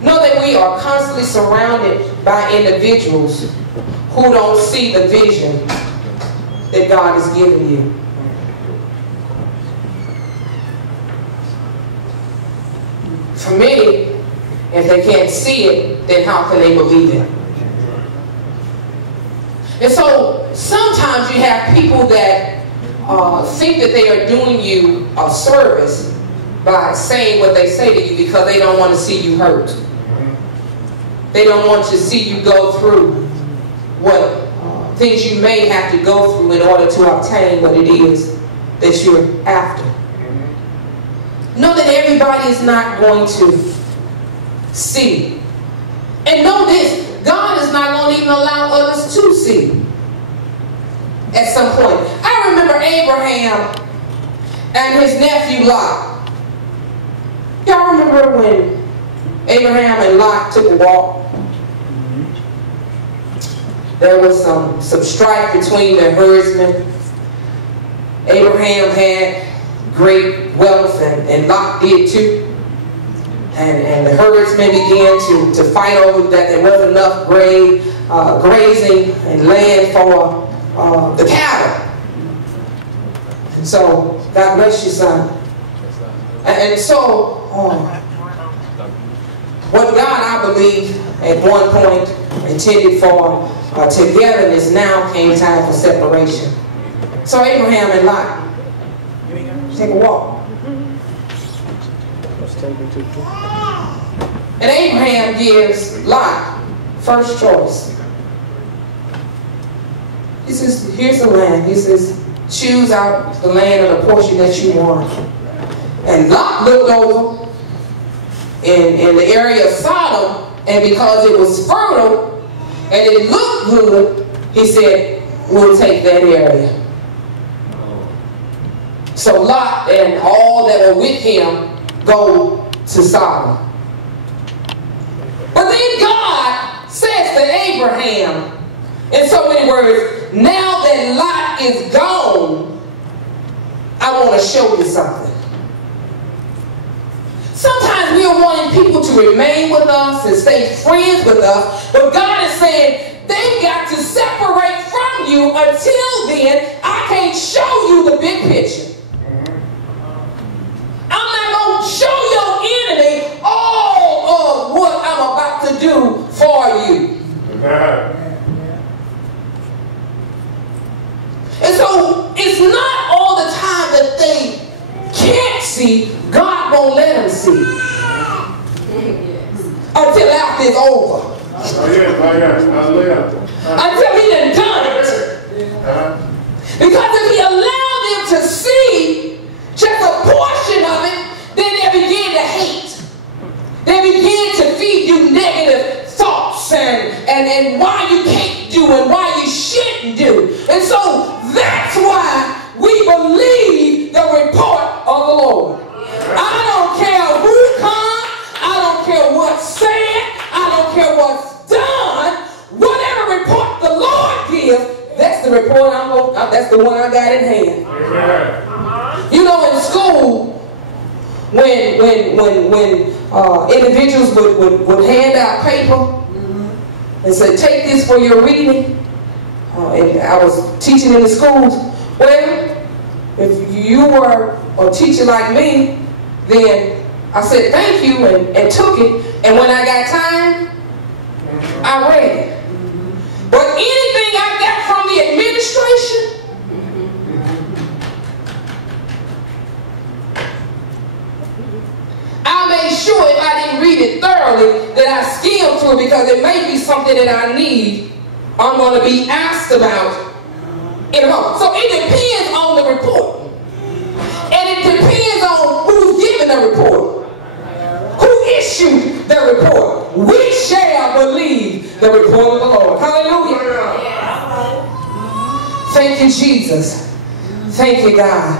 Know that we are constantly surrounded by individuals who don't see the vision that God has given you. For many, if they can't see it, then how can they believe it? And so sometimes you have people that think that they are doing you a service by saying what they say to you because they don't want to see you hurt. They don't want to see you go through what things you may have to go through in order to obtain what it is that you're after. Know that everybody is not going to see. And know this, God is not going to even allow others to see at some point. I remember Abraham and his nephew Lot. Y'all remember when Abraham and Lot took a walk? There was some strife between the herdsmen. Abraham had great wealth else, and Lot did too. And the herdsmen began to fight over that there wasn't enough grazing and land for the cattle. And so, God bless you, son. And so, what God, I believe, at one point intended for togetherness, now came time for separation. So Abraham and Lot take a walk. And Abraham gives Lot first choice. He says, here's the land. He says, choose out the land or the portion that you want. And Lot looked over in the area of Sodom, and because it was fertile and it looked good, he said, we'll take that area. So Lot and all that were with him go to Sodom. But then God says to Abraham, in so many words, now that Lot is gone, I want to show you something. Sometimes we are wanting people to remain with us and stay friends with us, but God is saying they've got to separate from you. Until then, I can't show you the big picture. I'm not going to show your enemy all of what I'm about to do for you. And so it's not all the time that they can't see. God won't let them see until after it's over. Until he done it. Because if he allowed them to see just a portion of it, then they begin to hate. They begin to feed you negative thoughts and why you can't do and why you shouldn't do. And so that's why we believe the report of the Lord. I don't care who comes. I don't care what's said. I don't care what's done. Whatever report the Lord gives, that's the report that's the one I got in hand. You know, in school, when individuals would hand out paper and say, take this for your reading, and I was teaching in the schools, well, if you were a teacher like me, then I said thank you and took it, and when I got time, I read it. But anything I got from the administration, I made sure if I didn't read it thoroughly that I skimmed through it, because it may be something that I need, I'm going to be asked about in a moment. So it depends on the report. And it depends on who's giving the report. Who issued the report. We shall believe the report of the Lord. Hallelujah. Thank you, Jesus. Thank you, God.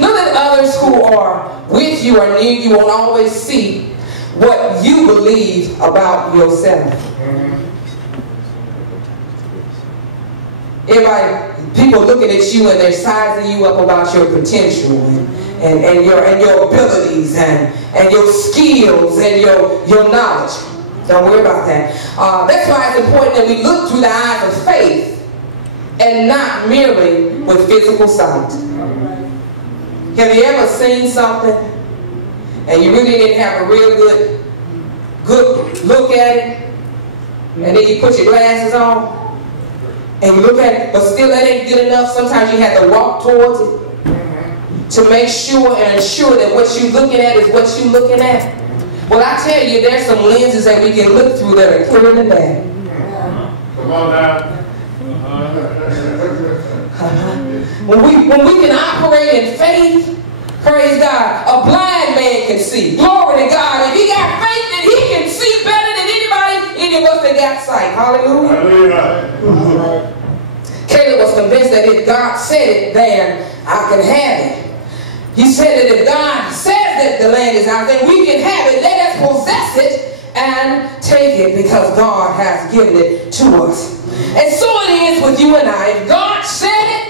Know that others who are with you or near you won't always see what you believe about yourself. People looking at you and they're sizing you up about your potential and your abilities and your skills and your knowledge. Don't worry about that. That's why it's important that we look through the eyes of faith and not merely with physical sight. Have you ever seen something and you really didn't have a real good look at it, and then you put your glasses on and you look at it, but still that ain't good enough? Sometimes you have to walk towards it to make sure and ensure that what you're looking at is what you're looking at. Well, I tell you, there's some lenses that we can look through that are clearer than that. Come on now. When we can operate in faith, praise God, a blind man can see. Glory to God. If he got faith, then he can see better than any of us that got sight. Hallelujah. Hallelujah. Caleb was convinced that if God said it, then I can have it. He said that if God says that the land is ours, then we can have it. Let us possess it and take it, because God has given it to us. And so it is with you and I. If God said it,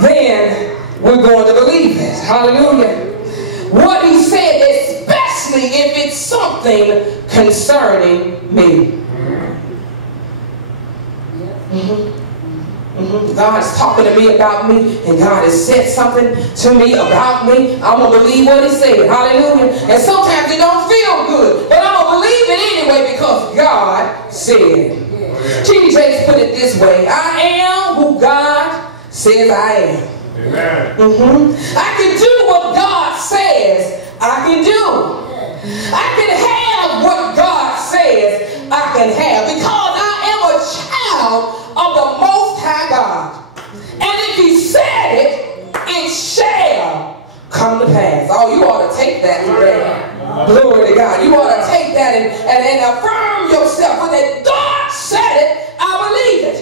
then we're going to believe it. Hallelujah. what he said, especially if it's something concerning me. God's talking to me about me, and God has said something to me about me. I'm going to believe what he said. Hallelujah. And sometimes it don't feel good, but I'm going to believe it anyway because God said it. King James put it this way: I am who God says I am. Amen. I can do what God says I can do. I can have what God says I can have because I am a child of the Most High God. And if he said it, it shall come to pass. Oh, you ought to take that today. Glory to God. You ought to take that and affirm yourself that God said it, I believe it.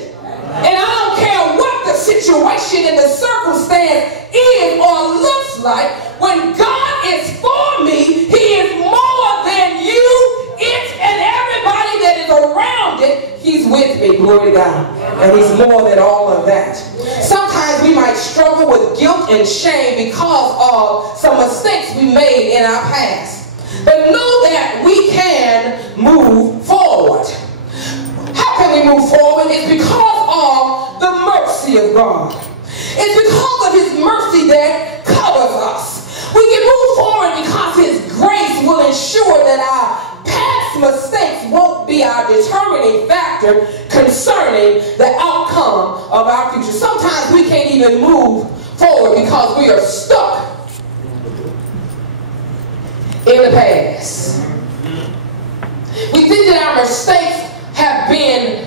And I don't care what the situation and the circumstance is or looks like. When God is for me, he is more than you, it, and everybody that is around it. He's with me, glory to God. And he's more than all of that. Sometimes we might struggle with guilt and shame because of some mistakes we made in our past. But know that we can move forward. How can we move forward? It's because of the mercy of God. It's because of his mercy that covers us. We can move forward because his grace will ensure that our past mistakes won't be our determining factor concerning the outcome of our future. Sometimes we can't even move forward because we are stuck in the past. We think that our mistakes have been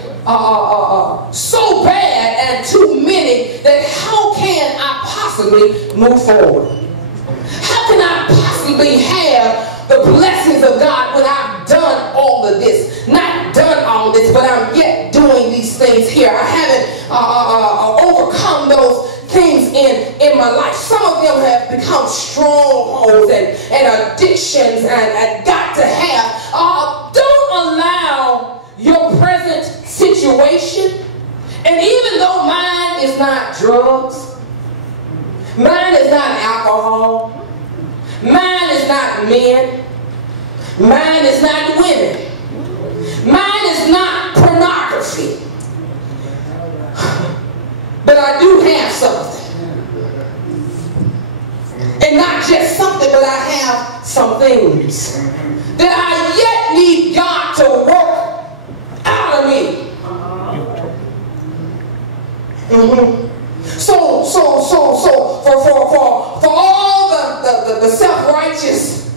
so bad and too many that how can I possibly move forward? How can I possibly have the blessings of God when I've done all of this? Not done all this, but I'm yet doing these things here. I haven't overcome those things in my life. Some of them have become strongholds and addictions and got to have. Don't allow your present situation, and even though mine is not drugs, mine is not alcohol, mine is not men, mine is not women, mine is not pornography, but I do have something. And not just something, but I have some things that I yet need God to work out of me. So for all the self-righteous,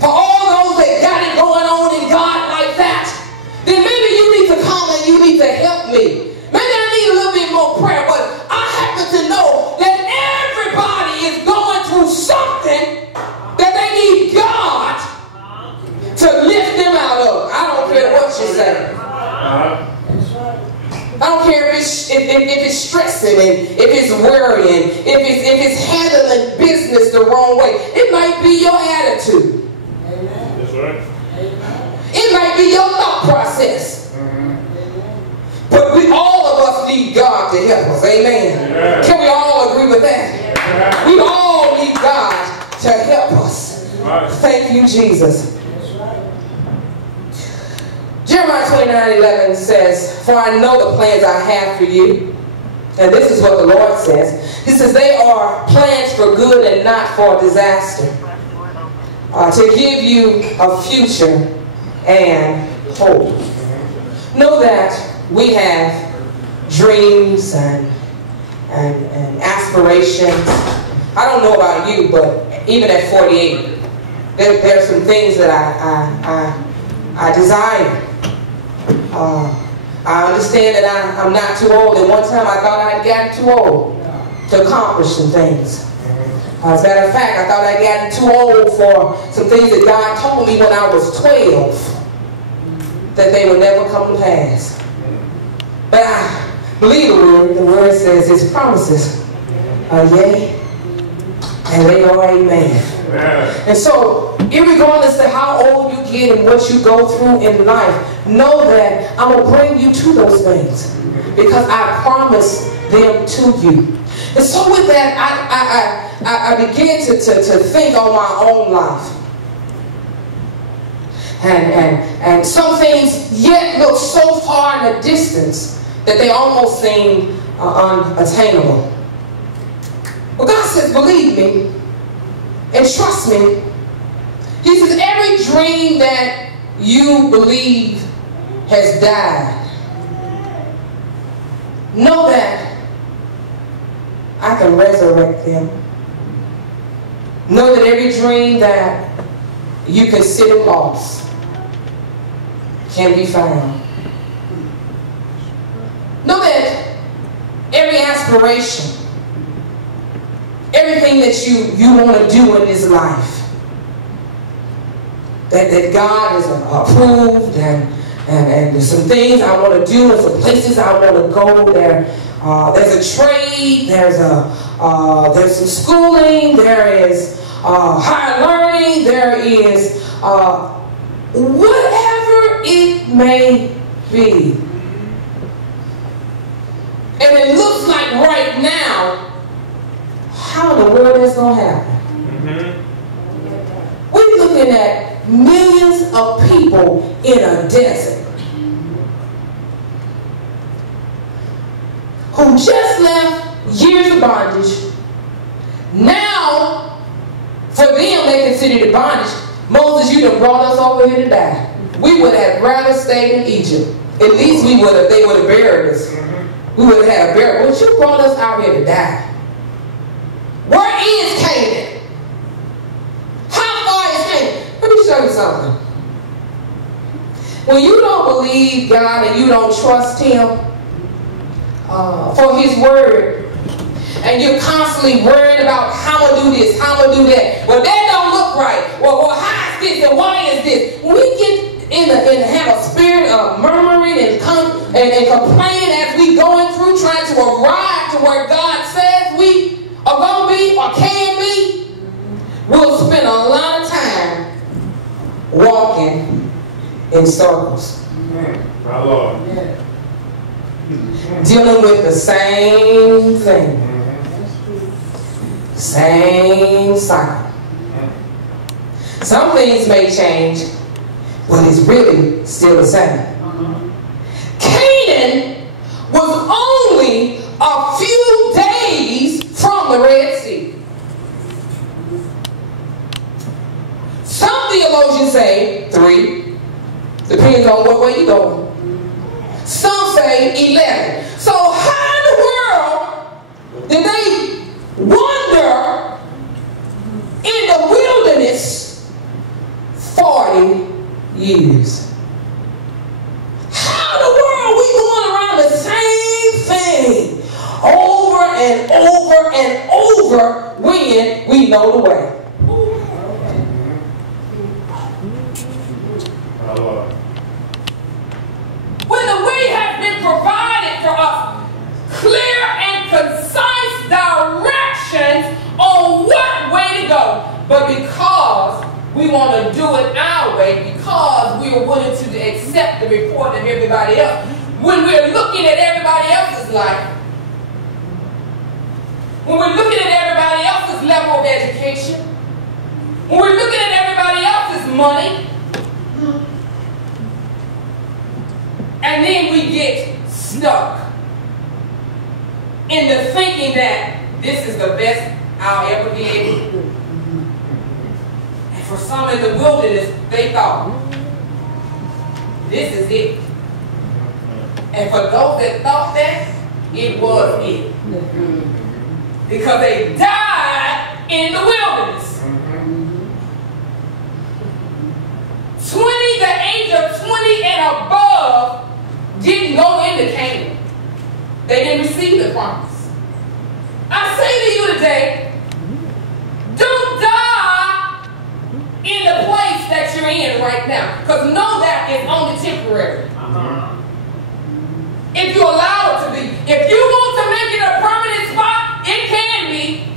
for all those that got it going on in God like that, then maybe you need to come and you need to help me. Maybe I need a little bit more prayer, but I happen to know that everybody is going through something that they need God to lift them out of. I don't care what you say. I don't care if it's stressing and if it's worrying, if it's handling business the wrong way. It might be your attitude. That's right. It might be your thought process. But all of us need God to help us. Amen. Yeah. Can we all agree with that? Yeah. We all need God to help us. Right. Thank you, Jesus. Jeremiah 29:11 says, "For I know the plans I have for you." And this is what the Lord says. He says, "They are plans for good and not for disaster, to give you a future and hope." Know that we have dreams and aspirations. I don't know about you, but even at 48, there are some things that I desire. I understand that I'm not too old. At one time, I thought I'd gotten too old to accomplish some things. As a matter of fact, I thought I'd gotten too old for some things that God told me when I was 12 that they would never come to pass. But I believe the word. The word says His promises are yea, and they are amen. And so, irregardless of how old you get and what you go through in life, know that I'm going to bring you to those things because I promised them to you. And so with that, I began to think on my own life. And some things yet look so far in the distance that they almost seem unattainable. But God says, believe me and trust me. He says, every dream that you believe has died. Know that I can resurrect them. Know that every dream that you consider lost can be found. Know that every aspiration, everything that you want to do in this life, that God has approved, and there's some things I want to do and some places I want to go. There's a trade, there's some schooling, there is higher learning, there is whatever it may be. And it looks like right now, how in the world that's going to happen? We're looking at millions of people in a desert who just left years of bondage. Now, for them, they consider it bondage. Moses, you done brought us over here to die. We would have rather stayed in Egypt. At least they would have buried us. We would have had a burial. But you brought us out here to die. Where is Canaan? How far is Canaan? Let me show you something. When you don't believe God and you don't trust Him for His word, and you're constantly worried about how I'm going to do this, how I'm going to do that. Well, that don't look right. Well, how is this and why is this? When we get in have a spirit of murmuring and complaining as we going through trying to arrive to where God says we are going to be or can be, we'll spend a lot of time walking in circles. My Lord. Dealing with the same thing. Same cycle. Some things may change, but it's really still the same. Canaan was only a few days from the Red Sea. Some theologians say 3. Depends on what way you're going. Some say 11. So how in the world did they wander in the wilderness 40 years? How in the world are we going around the same thing over and over and over when we know the way? My Lord. When the way has been provided for us, clear and concise directions on what way to go. But because we want to do it our way, because we are willing to accept the report of everybody else, when we're looking at everybody else's life, when we're looking at everybody else's level of education, when we're looking at everybody else's money, and then we get stuck in the thinking that this is the best I'll ever be able to do. And for some in the wilderness, they thought, this is it. And for those that thought that, it was it. Because they died in the wilderness. 20, the age of 20 and above, didn't go into Canaan. They didn't receive the promise. I say to you today, don't die in the place that you're in right now. Because know that it's only temporary. If you allow it to be. If you want to make it a permanent spot, it can be.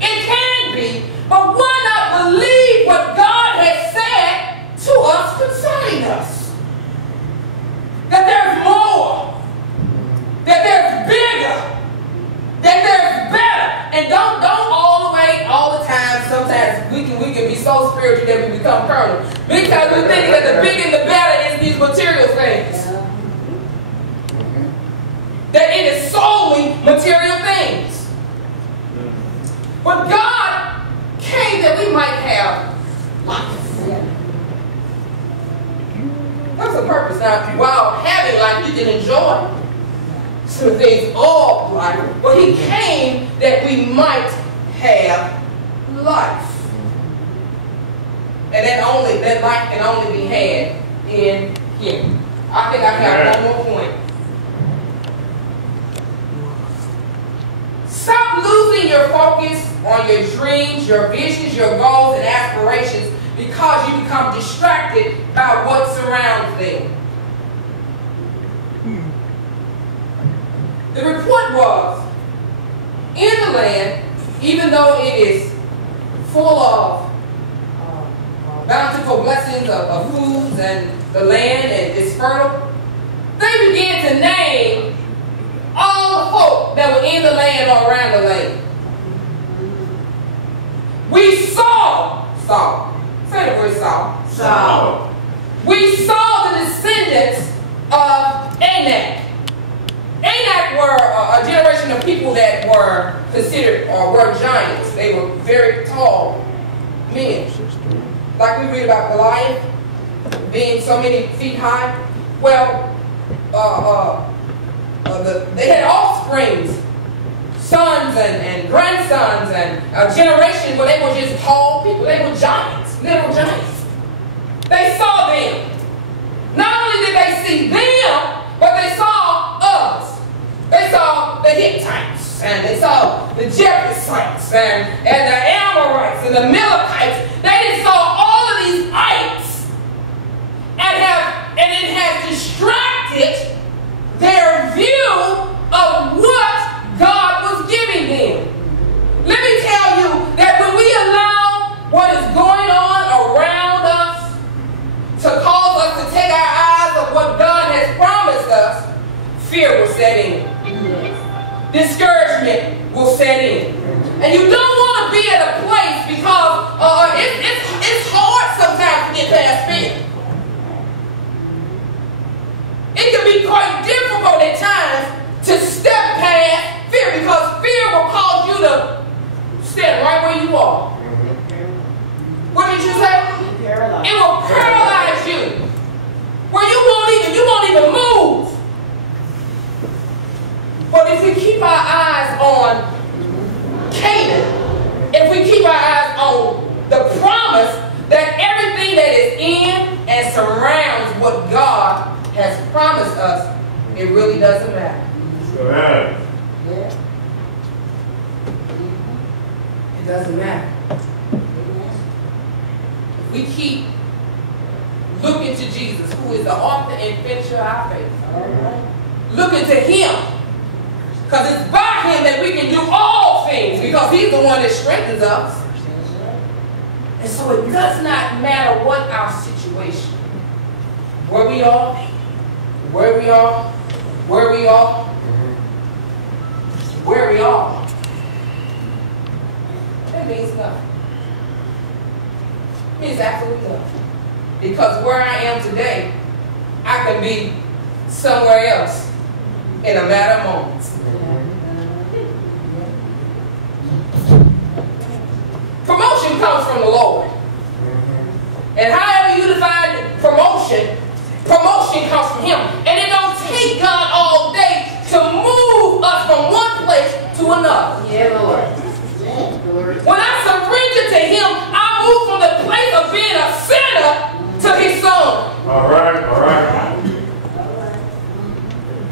It can be. But why not believe what God has said to us concerning us? That there's more, that there's bigger, that spiritual that we become carnal. Because we think that the bigger and the better is these material things. That it is solely material things. But God came that we might have life. That's the purpose. Now, while having life, you can enjoy some things all of life. But He came that we might have life. And that life can only be had in Him. I think I have one more point. Stop losing your focus on your dreams, your visions, your goals, and aspirations because you become distracted by what surrounds them. The report was, in the land, even though it is full of bountiful blessings of foods and the land and is fertile, they began to name all the folk that were in the land or around the land. We saw, say the word saw. We saw the descendants of Anak. Anak were a generation of people that were considered or were giants. They were very tall men. Like we read about Goliath being so many feet high. Well, they had offsprings, sons and grandsons, and a generation where they were just tall people. They were giants, little giants. They saw them. Not only did they see them, but they saw us. They saw the Hittites, and they saw the Jebusites, and the Amorites, and the Amalekites. They saw all of these ites, and it has distracted their view of what God was giving them. Let me tell you that when we allow what is going on around us to cause us to take our eyes off what God has promised us, fear will set in. Discouragement will set in. And you don't want to be at a place because it's hard sometimes to get past fear. It can be quite difficult at times to step past fear because fear will cause you to stand right where you are. What did you say? It will paralyze you. Where you won't even move. But if we keep our eyes on Canaan, if we keep our eyes on the promise that everything that is in and surrounds what God has promised us, it really doesn't matter. Amen. It doesn't matter. If we keep looking to Jesus, who is the author and finisher of our faith, looking to Him, because it's by Him that we can do all things, because He's the one that strengthens us. And so it does not matter what our situation, where we are, that means nothing. It means absolutely nothing. Because where I am today, I can be somewhere else in a matter of moments. Promotion comes from the Lord. And however you define promotion comes from Him. And it don't take God all day to move us from one place to another. Yeah, Lord. When I surrender to Him, I move from the place of being a sinner to His Son. All right.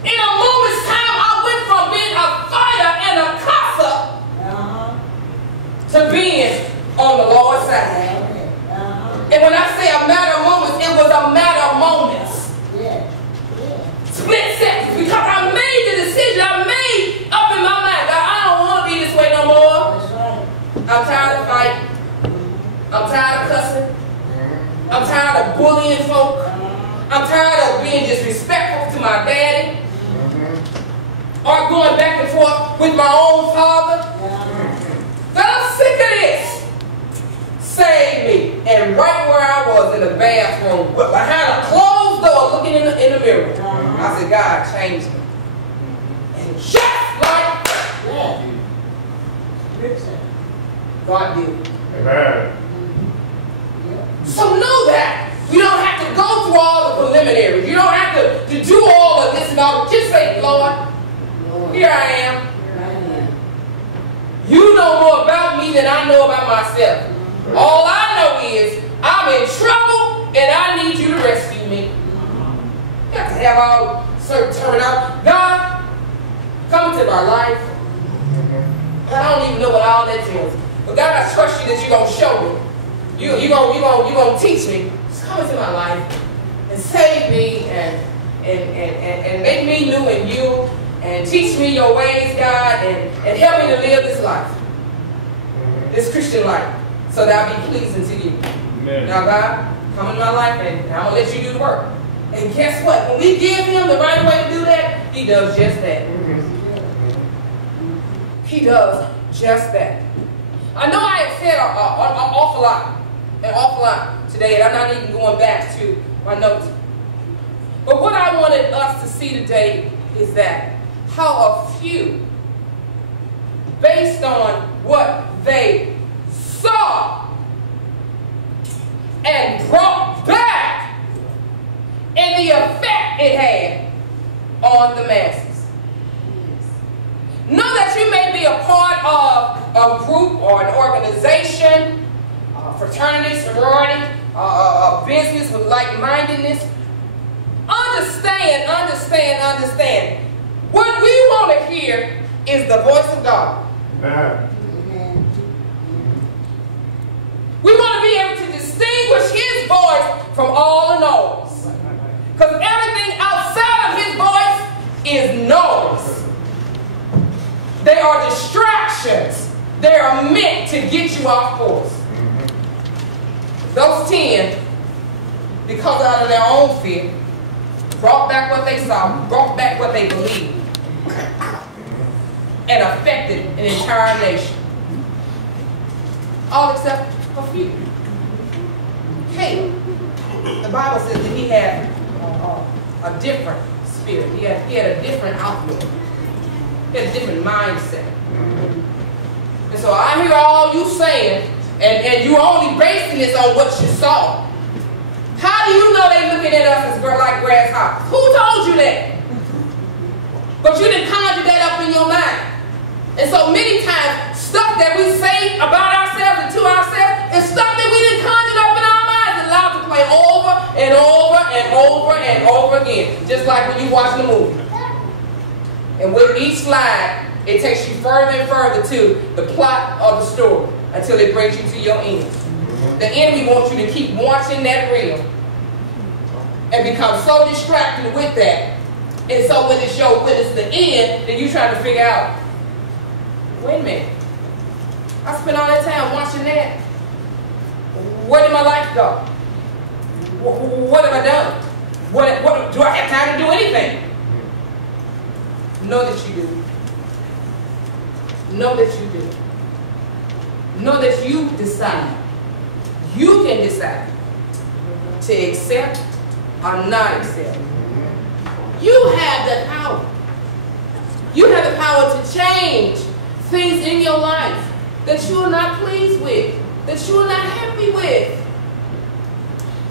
In a moment's time, I went from being a fighter and a cusser to being on the Lord's side. And when I say a matter of moments, it was a matter of moments. Split seconds. Because I made the decision. I made up in my mind that I don't want to be this way no more. I'm tired of fighting. I'm tired of cussing. I'm tired of bullying folk. I'm tired of being disrespectful to my daddy. Or going back and forth with my own father. I'm sick of this. Save me and bathroom, behind a closed door, looking in the mirror. I said, God, change me. And just like that, God did it. Amen. So know that. You don't have to go through all the preliminaries. You don't have to do all of this and all. Just say, Lord, here I am. You know more about me than I know about myself. All I know is I'm in trouble and I need you to rescue me. You have to have all certain terminology. God, come into my life. I don't even know what all that is. But God, I trust you that you're going to show me. You're going to teach me. Just come into my life and save me and make me new in you and teach me your ways, God, and help me to live this life, this Christian life, so that I'll be pleasing to you. Amen. Now, God, come into my life and I'm going to let you do the work. And guess what? When we give him the right way to do that, he does just that. He does just that. I know I have said an awful lot today, and I'm not even going back to my notes. But what I wanted us to see today is that how a few, based on what they saw and brought back, and the effect it had on the masses. Know that you may be a part of a group or an organization, a fraternity, sorority, a business with like-mindedness. Understand. What we want to hear is the voice of God. Amen. We want to be able to distinguish his voice from all the noise. Because everything outside of his voice is noise. They are distractions. They are meant to get you off course. Those 10, because out of their own fear, brought back what they saw, brought back what they believed, and affected an entire nation. All except a few. Cain, the Bible says that he had a different spirit. He had a different outlook. He had a different mindset. And so I hear all you saying, and you only basing this on what you saw. How do you know they looking at us as like grasshoppers? Who told you that? But you didn't conjure that up in your mind. And so many times, stuff that we say about ourselves and to ourselves is stuff that we didn't conjure up in our minds and allowed to play over and over and over and over again. Just like when you watch the movie. And with each slide, it takes you further and further to the plot of the story until it brings you to your end. The enemy wants you to keep watching that reel and become so distracted with that. And so when it's the end, then you're trying to figure out, wait a minute, I spent all that time watching that. Where did my life go? What have I done? What do I have time to do anything? Know that you do. Know that you do. Know that you decide. You can decide to accept or not accept. You have the power. You have the power to change things in your life that you are not pleased with, that you are not happy with.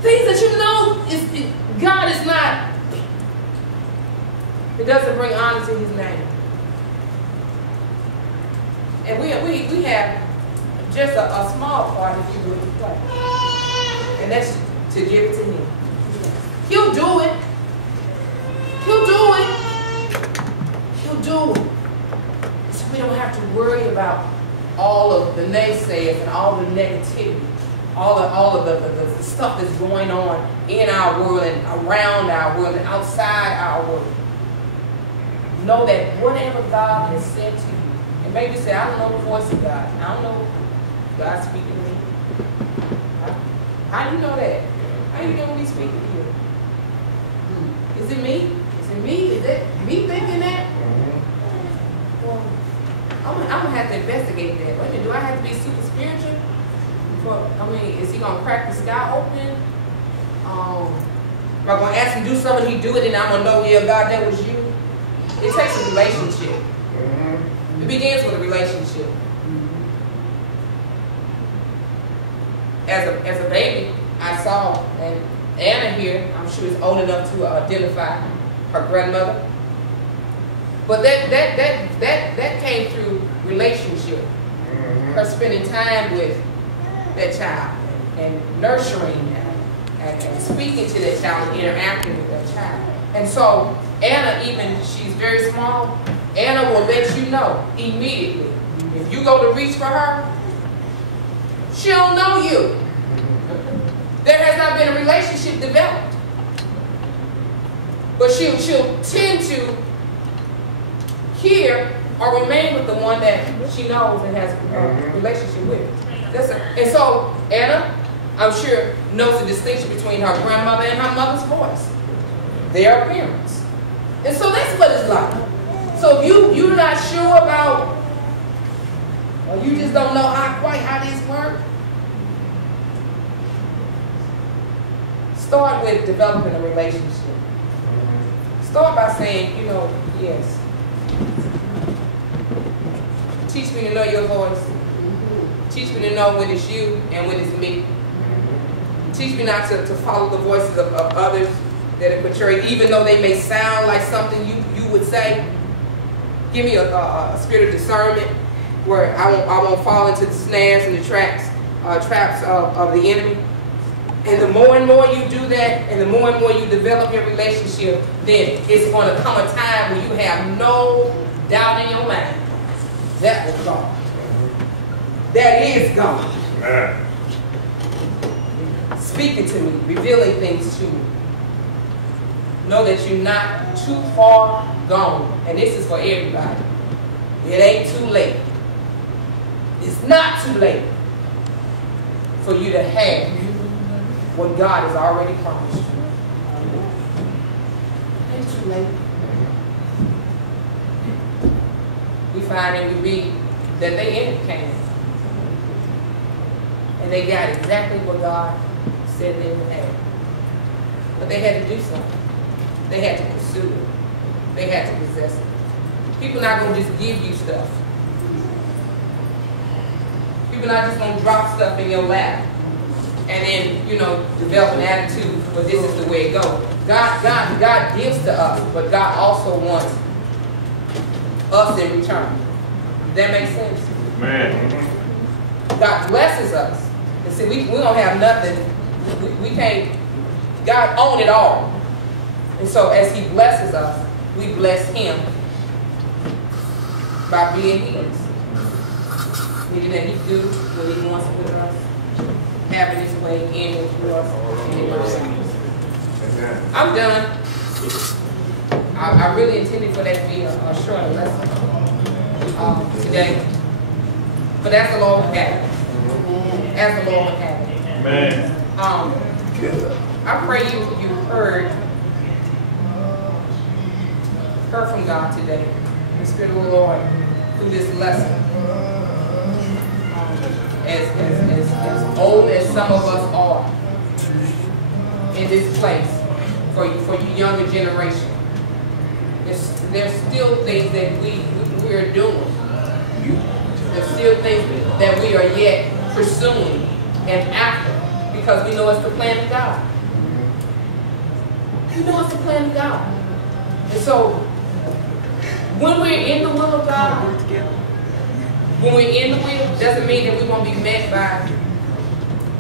Things that you know God is not. It doesn't bring honor to his name. And we have just a small part, if you will, to play. And that's to give it to him. He'll do it. He'll do it. He'll do it. So we don't have to worry about all of the naysayers and all the negativity, all of the stuff that's going on in our world and around our world and outside our world. Know that whatever God has said to you, and maybe say, I don't know the voice of God. I don't know God speaking to me. How do you know that? How do you know when he's speaking to you? Is it me? Is it me? Is it me thinking that? Well, I'm gonna have to investigate that. Wait a minute, do I have to be super spiritual? Is he gonna crack the sky open if I'm going to ask him to do something, he do it, and I'm going to know, yeah, God, that was you. It takes a relationship. It begins with a relationship. As a baby, I saw, and Anna here, I'm sure is old enough to identify her grandmother. But that came through relationship. Her spending time with that child and nurturing and speaking to that child and interacting with that child. And so Anna, even she's very small, Anna will let you know immediately. If you go to reach for her, she'll know you. There has not been a relationship developed. But she'll tend to hear or remain with the one that she knows and has a relationship with. And so Anna, I'm sure, knows the distinction between her grandmother and her mother's voice. Their appearance. And so that's what it's like. So if you're not sure about, or you just don't know quite how this works, start with developing a relationship. Start by saying, yes. Teach me to know your voice. Teach me to know when it's you and when it's me. Teach me not to follow the voices of others that are portrayed, even though they may sound like something you would say. Give me a spirit of discernment where I won't fall into the snares and the traps of the enemy. And the more and more you do that, and the more and more you develop your relationship, then it's going to come a time when you have no doubt in your mind. That was God. That is God. Speaking to me, revealing things to me. Know that you're not too far gone. And this is for everybody. It ain't too late. It's not too late for you to have what God has already promised you. It ain't too late. We find and we read that they came. And they got exactly what God said they would have. But they had to do something. They had to pursue it. They had to possess it. People not going to just give you stuff. People not just going to drop stuff in your lap and then, develop an attitude, but this is the way it goes. God gives to us, but God also wants us in return. Does that make sense? Man. God blesses us. And see, we don't have nothing. We can't. God owns it all. And so as he blesses us, we bless him by being his. Meaning that he do what he wants with us, having his way in and through us. I'm done. I really intended for that to be a short lesson today. But as the Lord would have it. As the Lord would have it. Amen. I pray you heard from God today. The Spirit of the Lord through this lesson. As old as some of us are in this place for you younger generation. There's still things that we are doing. There's still things that we are yet pursuing and after because we know it's the plan of God. We know it's the plan of God. And so when we're in the will of God, when we're in the will, doesn't mean that we won't be met by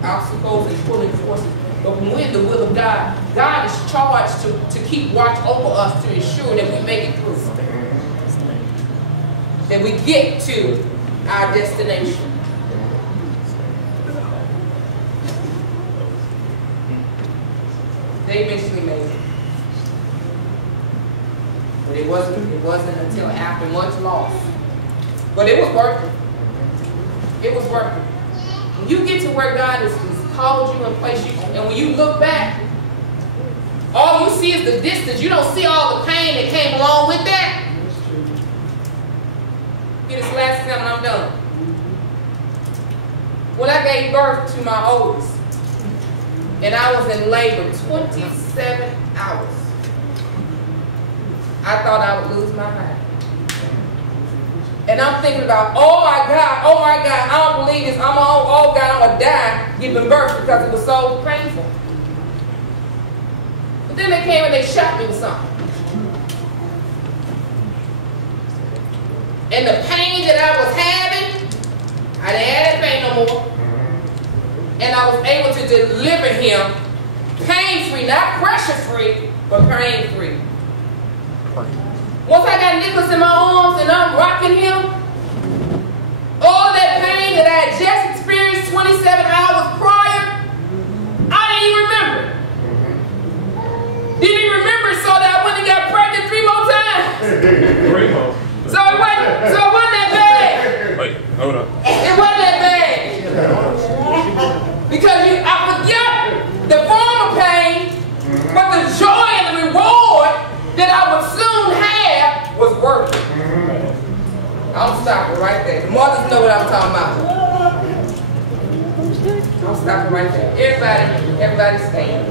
obstacles and pulling forces. But when we're in the will of God, God is charged to keep watch over us to ensure that we make it through. That we get to our destination. They eventually made it. But it wasn't until after much loss. But it was worth it. It was worth it. When you get to where God has called you and placed you, and when you look back, all you see is the distance. You don't see all the pain that came along with that. Get this last example and I'm done. When I gave birth to my oldest, And I was in labor 27 hours. I thought I would lose my mind. And I'm thinking about, oh my God, I don't believe this. Oh God, I'm going to die giving birth because it was so painful. But then they came and they shot me with something. And the pain that I was having, I didn't have that pain no more. And I was able to deliver him pain-free, not pressure-free, but pain-free. Once I got Nicholas in my arms and I'm rocking him, all that pain that I had just experienced 27 hours prior, I didn't even remember. Didn't even remember so that I went and got pregnant 3 more times. So it wasn't that bad. Wait, hold up. It wasn't that bad. Because I forget the former pain, but the joy and the reward that I would soon have was worth it. I'm stopping right there. The mothers know what I'm talking about. I'm stopping right there. Everybody stand.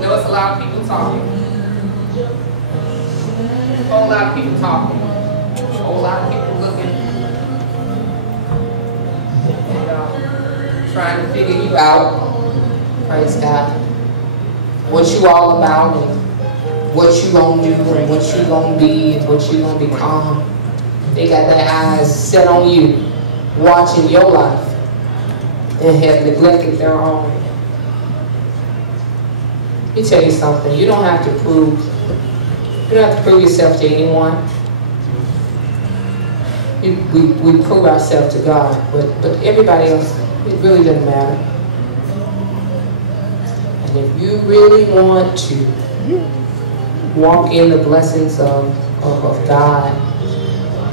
There's a lot of people talking. A whole lot of people talking. A whole lot of people looking. And trying to figure you out. Praise God. What you all about and what you gonna do and what you gonna be and what you gonna become. They got their eyes set on you, watching your life, and have neglected their own. Let me tell you something. You don't have to prove yourself to anyone. We prove ourselves to God, but everybody else, it really doesn't matter. And if you really want to walk in the blessings of God,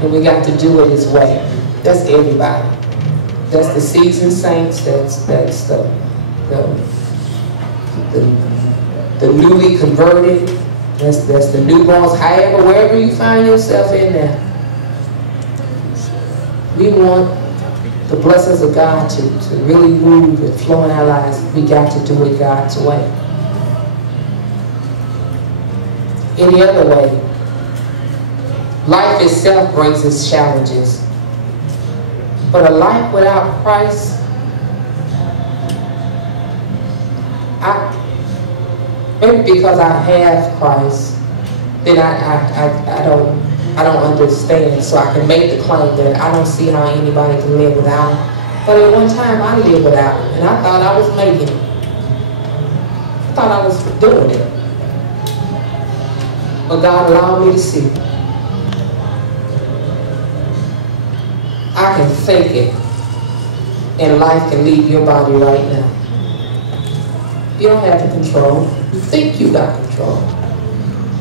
then we got to do it His way. That's everybody. That's the seasoned saints. That's the newly converted. That's the newborns. However, wherever you find yourself in there, we want the blessings of God to really move and flow in our lives. We got to do it God's way. Any other way, life itself brings its challenges. But a life without Christ, maybe because I have Christ, then I don't understand. So I can make the claim that I don't see how anybody can live without Him. But at one time I lived without Him, and I thought I was making it. I thought I was doing it. But God allowed me to see. I can fake it, and life can leave your body right now. You don't have the control. You think you got control.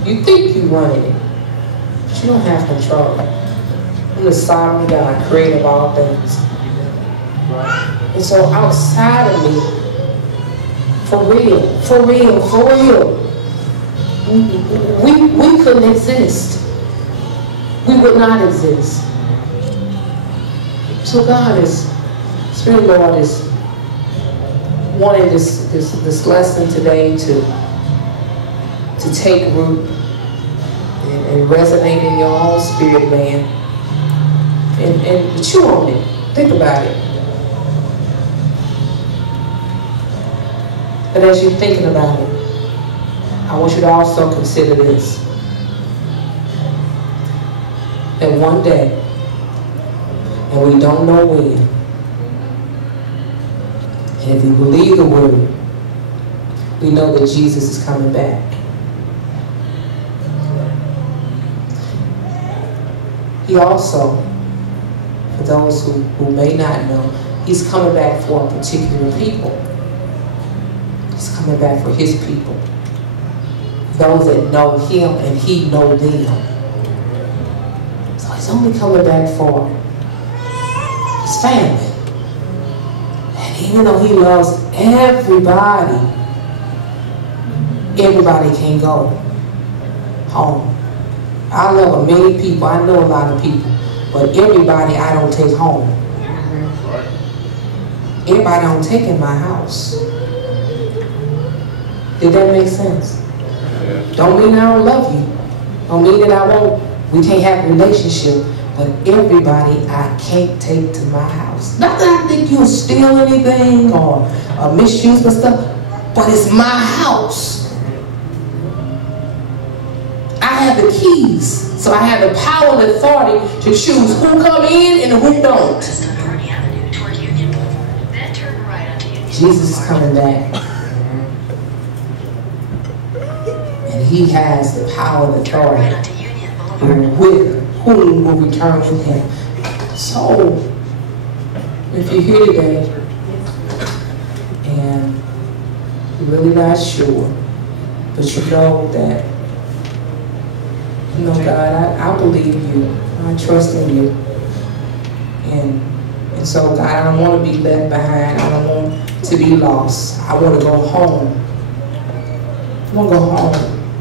You think you're running it, but you don't have control. I'm the sovereign God, creator of all things. And so outside of me, for real, we couldn't exist. We would not exist. So God is, Spirit Lord is wanting this lesson today to take root and resonate in your own spirit, man. And chew on it. Think about it. But as you're thinking about it, I want you to also consider this. That one day, and we don't know when, and if we believe the word, we know that Jesus is coming back. He also, for those who may not know, He's coming back for a particular people. He's coming back for His people. Those that know Him and He knows them. So He's only coming back for His family. And even though he loves everybody, everybody can't go home. I love many people. I know a lot of people. But everybody I don't take home. Everybody I don't take in my house. Did that make sense? Don't mean I don't love you. Don't mean that I won't. We can't have a relationship. But everybody I can't take to my house. Not that I think you'll steal anything or misuse my stuff, but it's my house. I have the keys, so I have the power and authority to choose who come in and who don't. Jesus is coming back. And he has the power and authority with whom will return with him. So, if you're here today and you're really not sure, but you know that, you know, God, I believe you. I trust in you. And so, God, I don't want to be left behind. I don't want to be lost. I want to go home. I want to go home.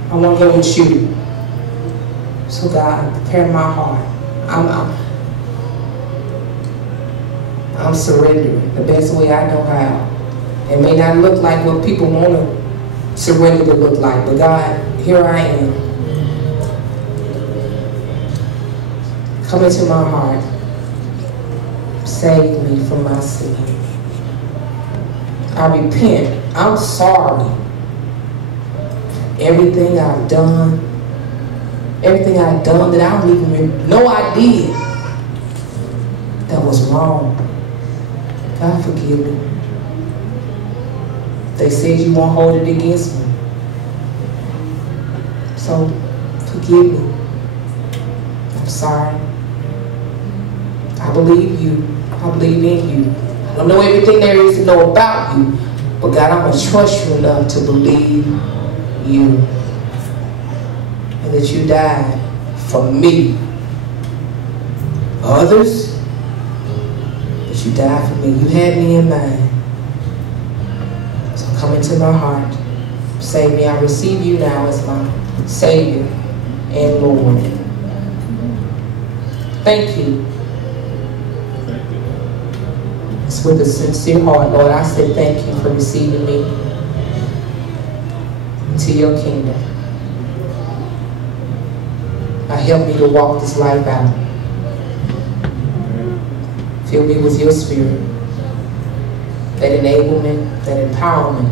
I want to go with you. So, God, prepare my heart. I'm surrendering the best way I know how. It may not look like what people want to surrender to look like, but God, here I am. Come into my heart. Save me from my sin. I repent. I'm sorry. Everything I've done. Everything I've done that I don't even know I did. That was wrong. God, forgive me. They said you won't hold it against me. So, forgive me. I'm sorry. I believe you. I believe in you. I don't know everything there is to know about you, but God, I'm going to trust you enough to believe you. And that you died for me. Others, but you died for me. You had me in mind. So come into my heart. Save me. I receive you now as my Savior and Lord. Thank you. It's with a sincere heart, Lord. I say thank you for receiving me into your kingdom. Now help me to walk this life out. Fill me with your spirit. That enablement, that empowerment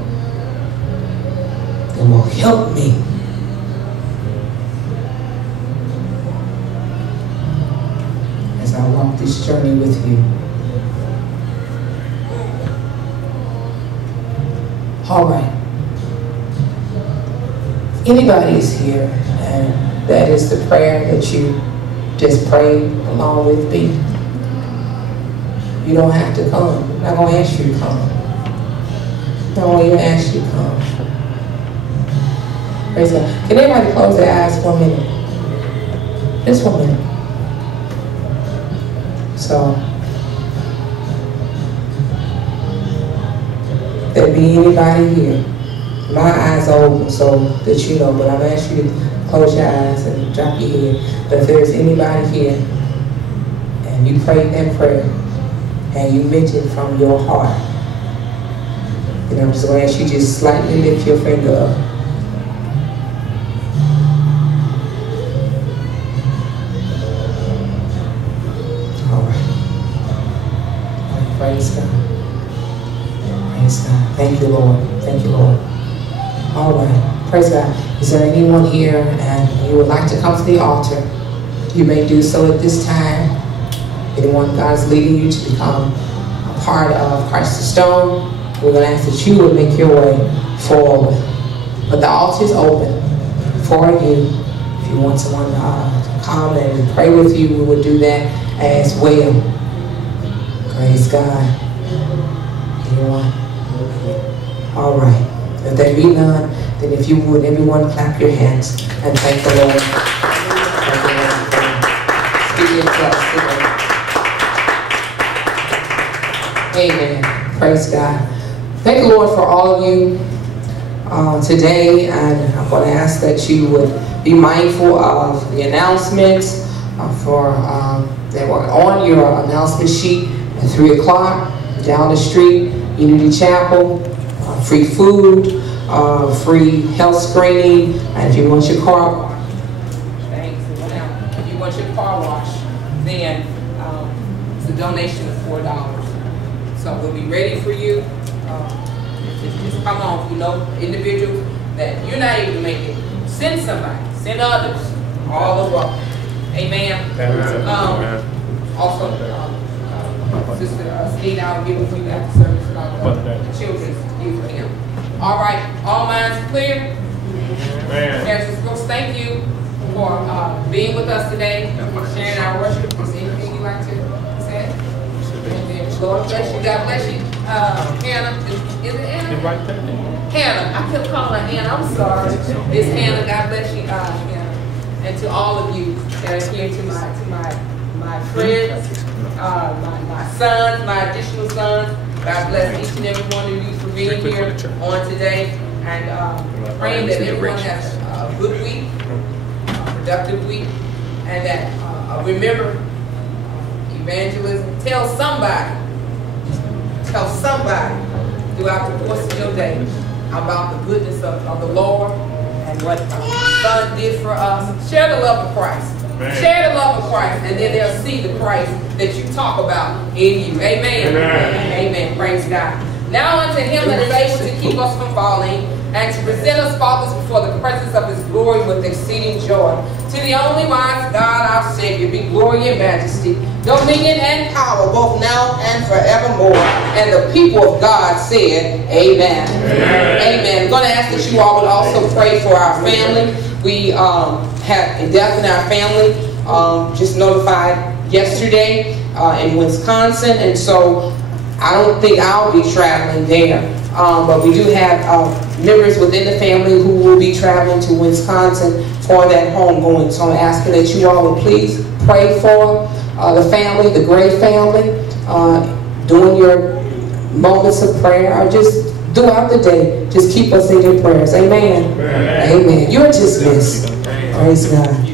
that will help me as I walk this journey with you. All right. Anybody is here and that is the prayer that you just prayed along with me. You don't have to come. I'm not going to ask you to come. I won't even ask you to come. Praise God. Can everybody close their eyes for a minute? Just 1 minute. So, there be anybody here. My eyes are open so that you know, but I'm asking you to close your eyes and drop your head. But if there's anybody here and you prayed that prayer and you meant it from your heart, then I'm just going to ask you just slightly lift your finger up. All right. Praise God. Praise God. Thank you, Lord. Thank you, Lord. All right. Praise God. Is there anyone here and you would like to come to the altar? You may do so at this time. Anyone God is leading you to become a part of Christ the Stone, we're going to ask that you would make your way forward. But the altar is open for you. If you want someone to come and pray with you, we would do that as well. Praise God. Anyone? All right. If there be none, then if you would, everyone clap your hands and thank the Lord. Thank the Lord. Speak in trust. Amen. Praise God. Thank the Lord for all of you today, and I'm going to ask that you would be mindful of the announcements that were on your announcement sheet at 3 o'clock down the street. Unity Chapel, free food, free health screening, and if you want your car wash, if you want your car wash, then it's a donation of $4. So we'll be ready for you. Just come on. If you know individuals that you're not able to make it, send somebody, send others, all the welcome. Amen. Also, Sister Steve, I'll give you after service about the children's youth camp. All right, all minds clear? Yes, folks, thank you for being with us today, sharing our worship. Is there anything you'd like to say? Lord bless you. God bless you. Hannah, is it Hannah? Hannah. I kept calling her Hannah. I'm sorry. It's Hannah. God bless you, Hannah. And to all of you that are here, to my friends, my sons, my additional sons. God bless each and every one of you for being here on today, and praying that everyone has a good week, a productive week, and that remember evangelism. Tell somebody throughout the course of your day about the goodness of the Lord and what the Son did for us. Share the love of Christ. Amen. Share the love of Christ, and then they'll see the Christ that you talk about in you. Amen. Amen. Amen. Praise God. Now unto him that is able to keep us from falling and to present us faultless before the presence of his glory with exceeding joy. To the only wise God, our Savior, be glory and majesty, dominion and power, both now and forevermore. And the people of God said, amen. Amen. Amen. I'm going to ask that you all would also pray for our family. We had a death in our family, just notified yesterday in Wisconsin, and so I don't think I'll be traveling there. But we do have members within the family who will be traveling to Wisconsin for that homegoing. So I'm asking that you all would please pray for the family, the Gray family, during your moments of prayer, or just throughout the day. Just keep us in your prayers. Amen. Amen. Amen. You're dismissed. Praise God.